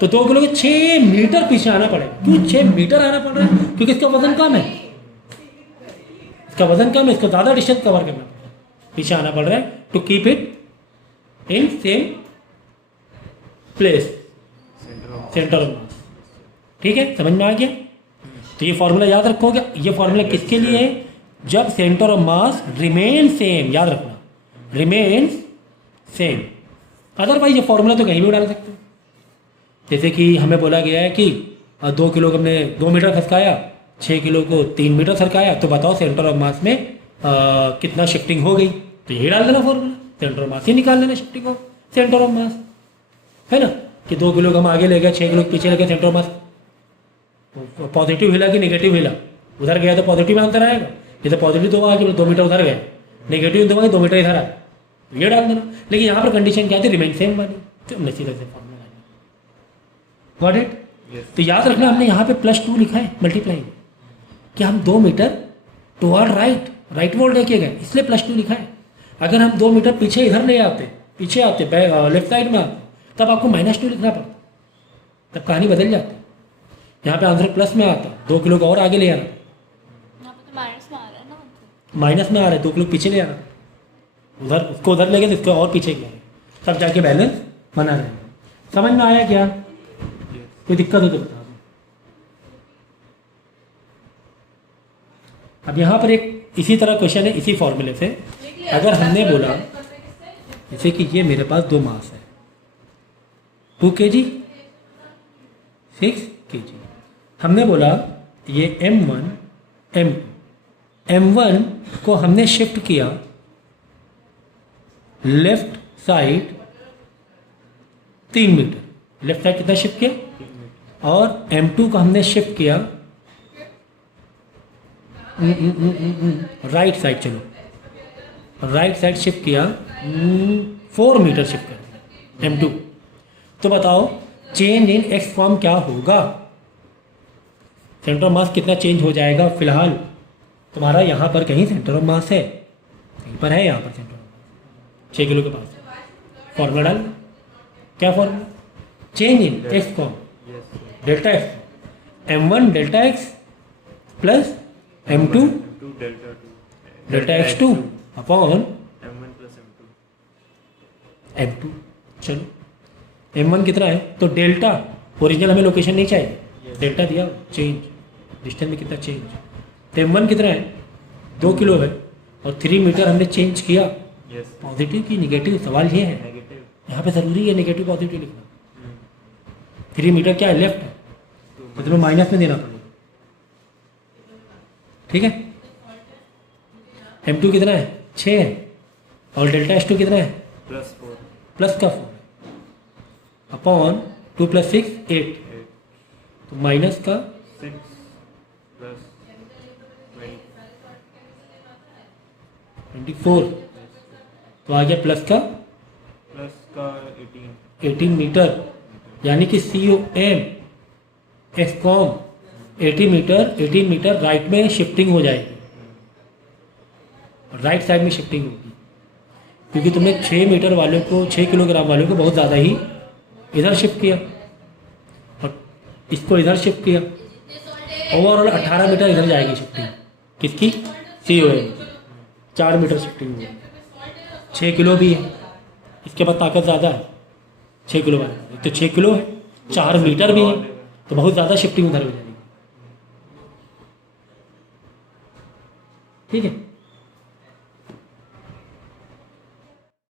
तो 2 किलो के 6 मीटर पीछे आना पड़ेगा। क्यों 6 मीटर आना पड़ रहा है? क्योंकि इसका वजन कम है, इसका वजन कम है, इसको ज़्यादा डिस्टेंस कवर करना पड़ेगा, पीछे आना पड़ रहा है to keep it in same place, center of mass. ठीक है, समझ में आ गया? तो ये फॉर्मूला याद रखोगे। ये फॉर्मूला किसके लिए है? जब centre of mass remain same, याद रखना, रिमेन सेम। अदरवाइज ये फॉर्मूला तो कहीं भी डाल सकते हो। जैसे कि हमें बोला गया है कि 2 किलो को हमने 2 मीटर खसकाया, 6 किलो को 3 मीटर सरकाया, तो बताओ सेंटर ऑफ मास में कितना शिफ्टिंग हो गई। तो ये डाल देना फॉर्मूला, सेंटर ऑफ मास ही निकाल लेना, शिफ्टिंग ऑफ सेंटर ऑफ मास, है ना। कि 2 किलो को हम आगे ले गए, 6 किलो के पीछे ले गए, सेंटर ऑफ मास पॉजिटिव हिला कि नेगेटिव हिला, उधर गया तो पॉजिटिव आंसर आएगा। जैसे पॉजिटिव 2 आगे 2 मीटर उधर गए, नेगेटिव 2 मीटर इधर आए, तो ये डाल देना। लेकिन यहाँ पर कंडीशन क्या थी, रिमेन सेम वाली, तो हमने सीधे से फॉर्मूला डाल दिया। Got it? तो याद रखना हमने यहाँ पे +2 लिखा है मल्टीप्लाई, कि हम 2 मीटर टुवर्ड राइट वोल्ट लेके गए, इसलिए +2 लिखा है। अगर हम 2 मीटर पीछे इधर ले आते, पीछे आते लेफ्ट साइड में आते, तब आपको -2 लिखना पड़ता, तब कहानी बदल जाती। यहाँ पे आंसर प्लस में आता, 2 किलो को और आगे ले आना, यहाँ पे तो माइनस में आ रहा है ना, माइनस में आ रहा है, 2 किलो पीछे ले आना, उधर उसको उधर ले गए तो इसको और पीछे गया, तब जाके बैलेंस बना रहेगा। समझ में आया क्या? कोई दिक्कत हो तो बता दो। अब यहाँ पर एक इसी तरह क्वेश्चन है, इसी फॉर्मूले से। अगर हमने बोला जैसे कि ये मेरे पास 2 मास है, 2 kg 6 kg, हमने बोला ये M1 M2, M1 को हमने शिफ्ट किया left side 3 meter, left side कितना शिफ्ट किया, और M2 को हमने शिफ्ट किया राइट साइड, चलो राइट साइड शिफ्ट किया 4 मीटर शिफ्ट कर M2। तो बताओ चेंज इन एक्स फॉर्म क्या होगा, सेंटर ऑफ मास कितना चेंज हो जाएगा। फिलहाल तुम्हारा यहाँ पर कहीं सेंटर ऑफ मास है, कहीं पर है यहाँ पर सेंटर ऑफ मास 6 किलो के पास। फॉर्मूला डाल, क्या formula, change in x form, delta x, M1 delta x plus M2 delta x2 upon M1 plus M2। चलो M1 कितना है, तो डेल्टा, ओरिजिनल हमें लोकेशन नहीं चाहिए, डेल्टा दिया, चेंज डिस्टेंस में कितना चेंज, तो M1 कितना है 2 किलो है, और 3 मीटर हमने चेंज किया, Yes. पॉजिटिव की निगेटिव, सवाल ये है Negative. यहाँ पे ज़रूरी है नेगेटिव पॉजिटिव लिखना। 3 मीटर क्या है, लेफ्ट है, तो तुम्हें माइनस में देना पड़ेगा। ठीक है, M2 कितना है 6 है, और डेल्टा S2 कितना है Plus 4. प्लस का 4 अपॉन 2 + 6 8, 8. तो माइनस का 6 plus 20. 24, तो आ गया प्लस का Plus का 18. 18 मीटर, यानी कि COM एक्सकॉम 18 मीटर राइट में शिफ्टिंग हो जाएगी, राइट साइड में शिफ्टिंग होगी, क्योंकि तुमने 6 मीटर वालों को, 6 किलोग्राम वालों को बहुत ज़्यादा ही इधर शिफ्ट किया और इसको इधर शिफ्ट किया। ओवरऑल 18 मीटर इधर जाएगी शिफ्टिंग, किसकी, COM 4 मीटर शिफ्टिंग हुई, 6 किलो भी है, इसके बाद ताकत ज़्यादा है 6 किलो वाला, तो 6 किलो है, 4 मीटर भी है, तो बहुत ज़्यादा शिफ्टिंग उधर हो जाएगी। ठीक है।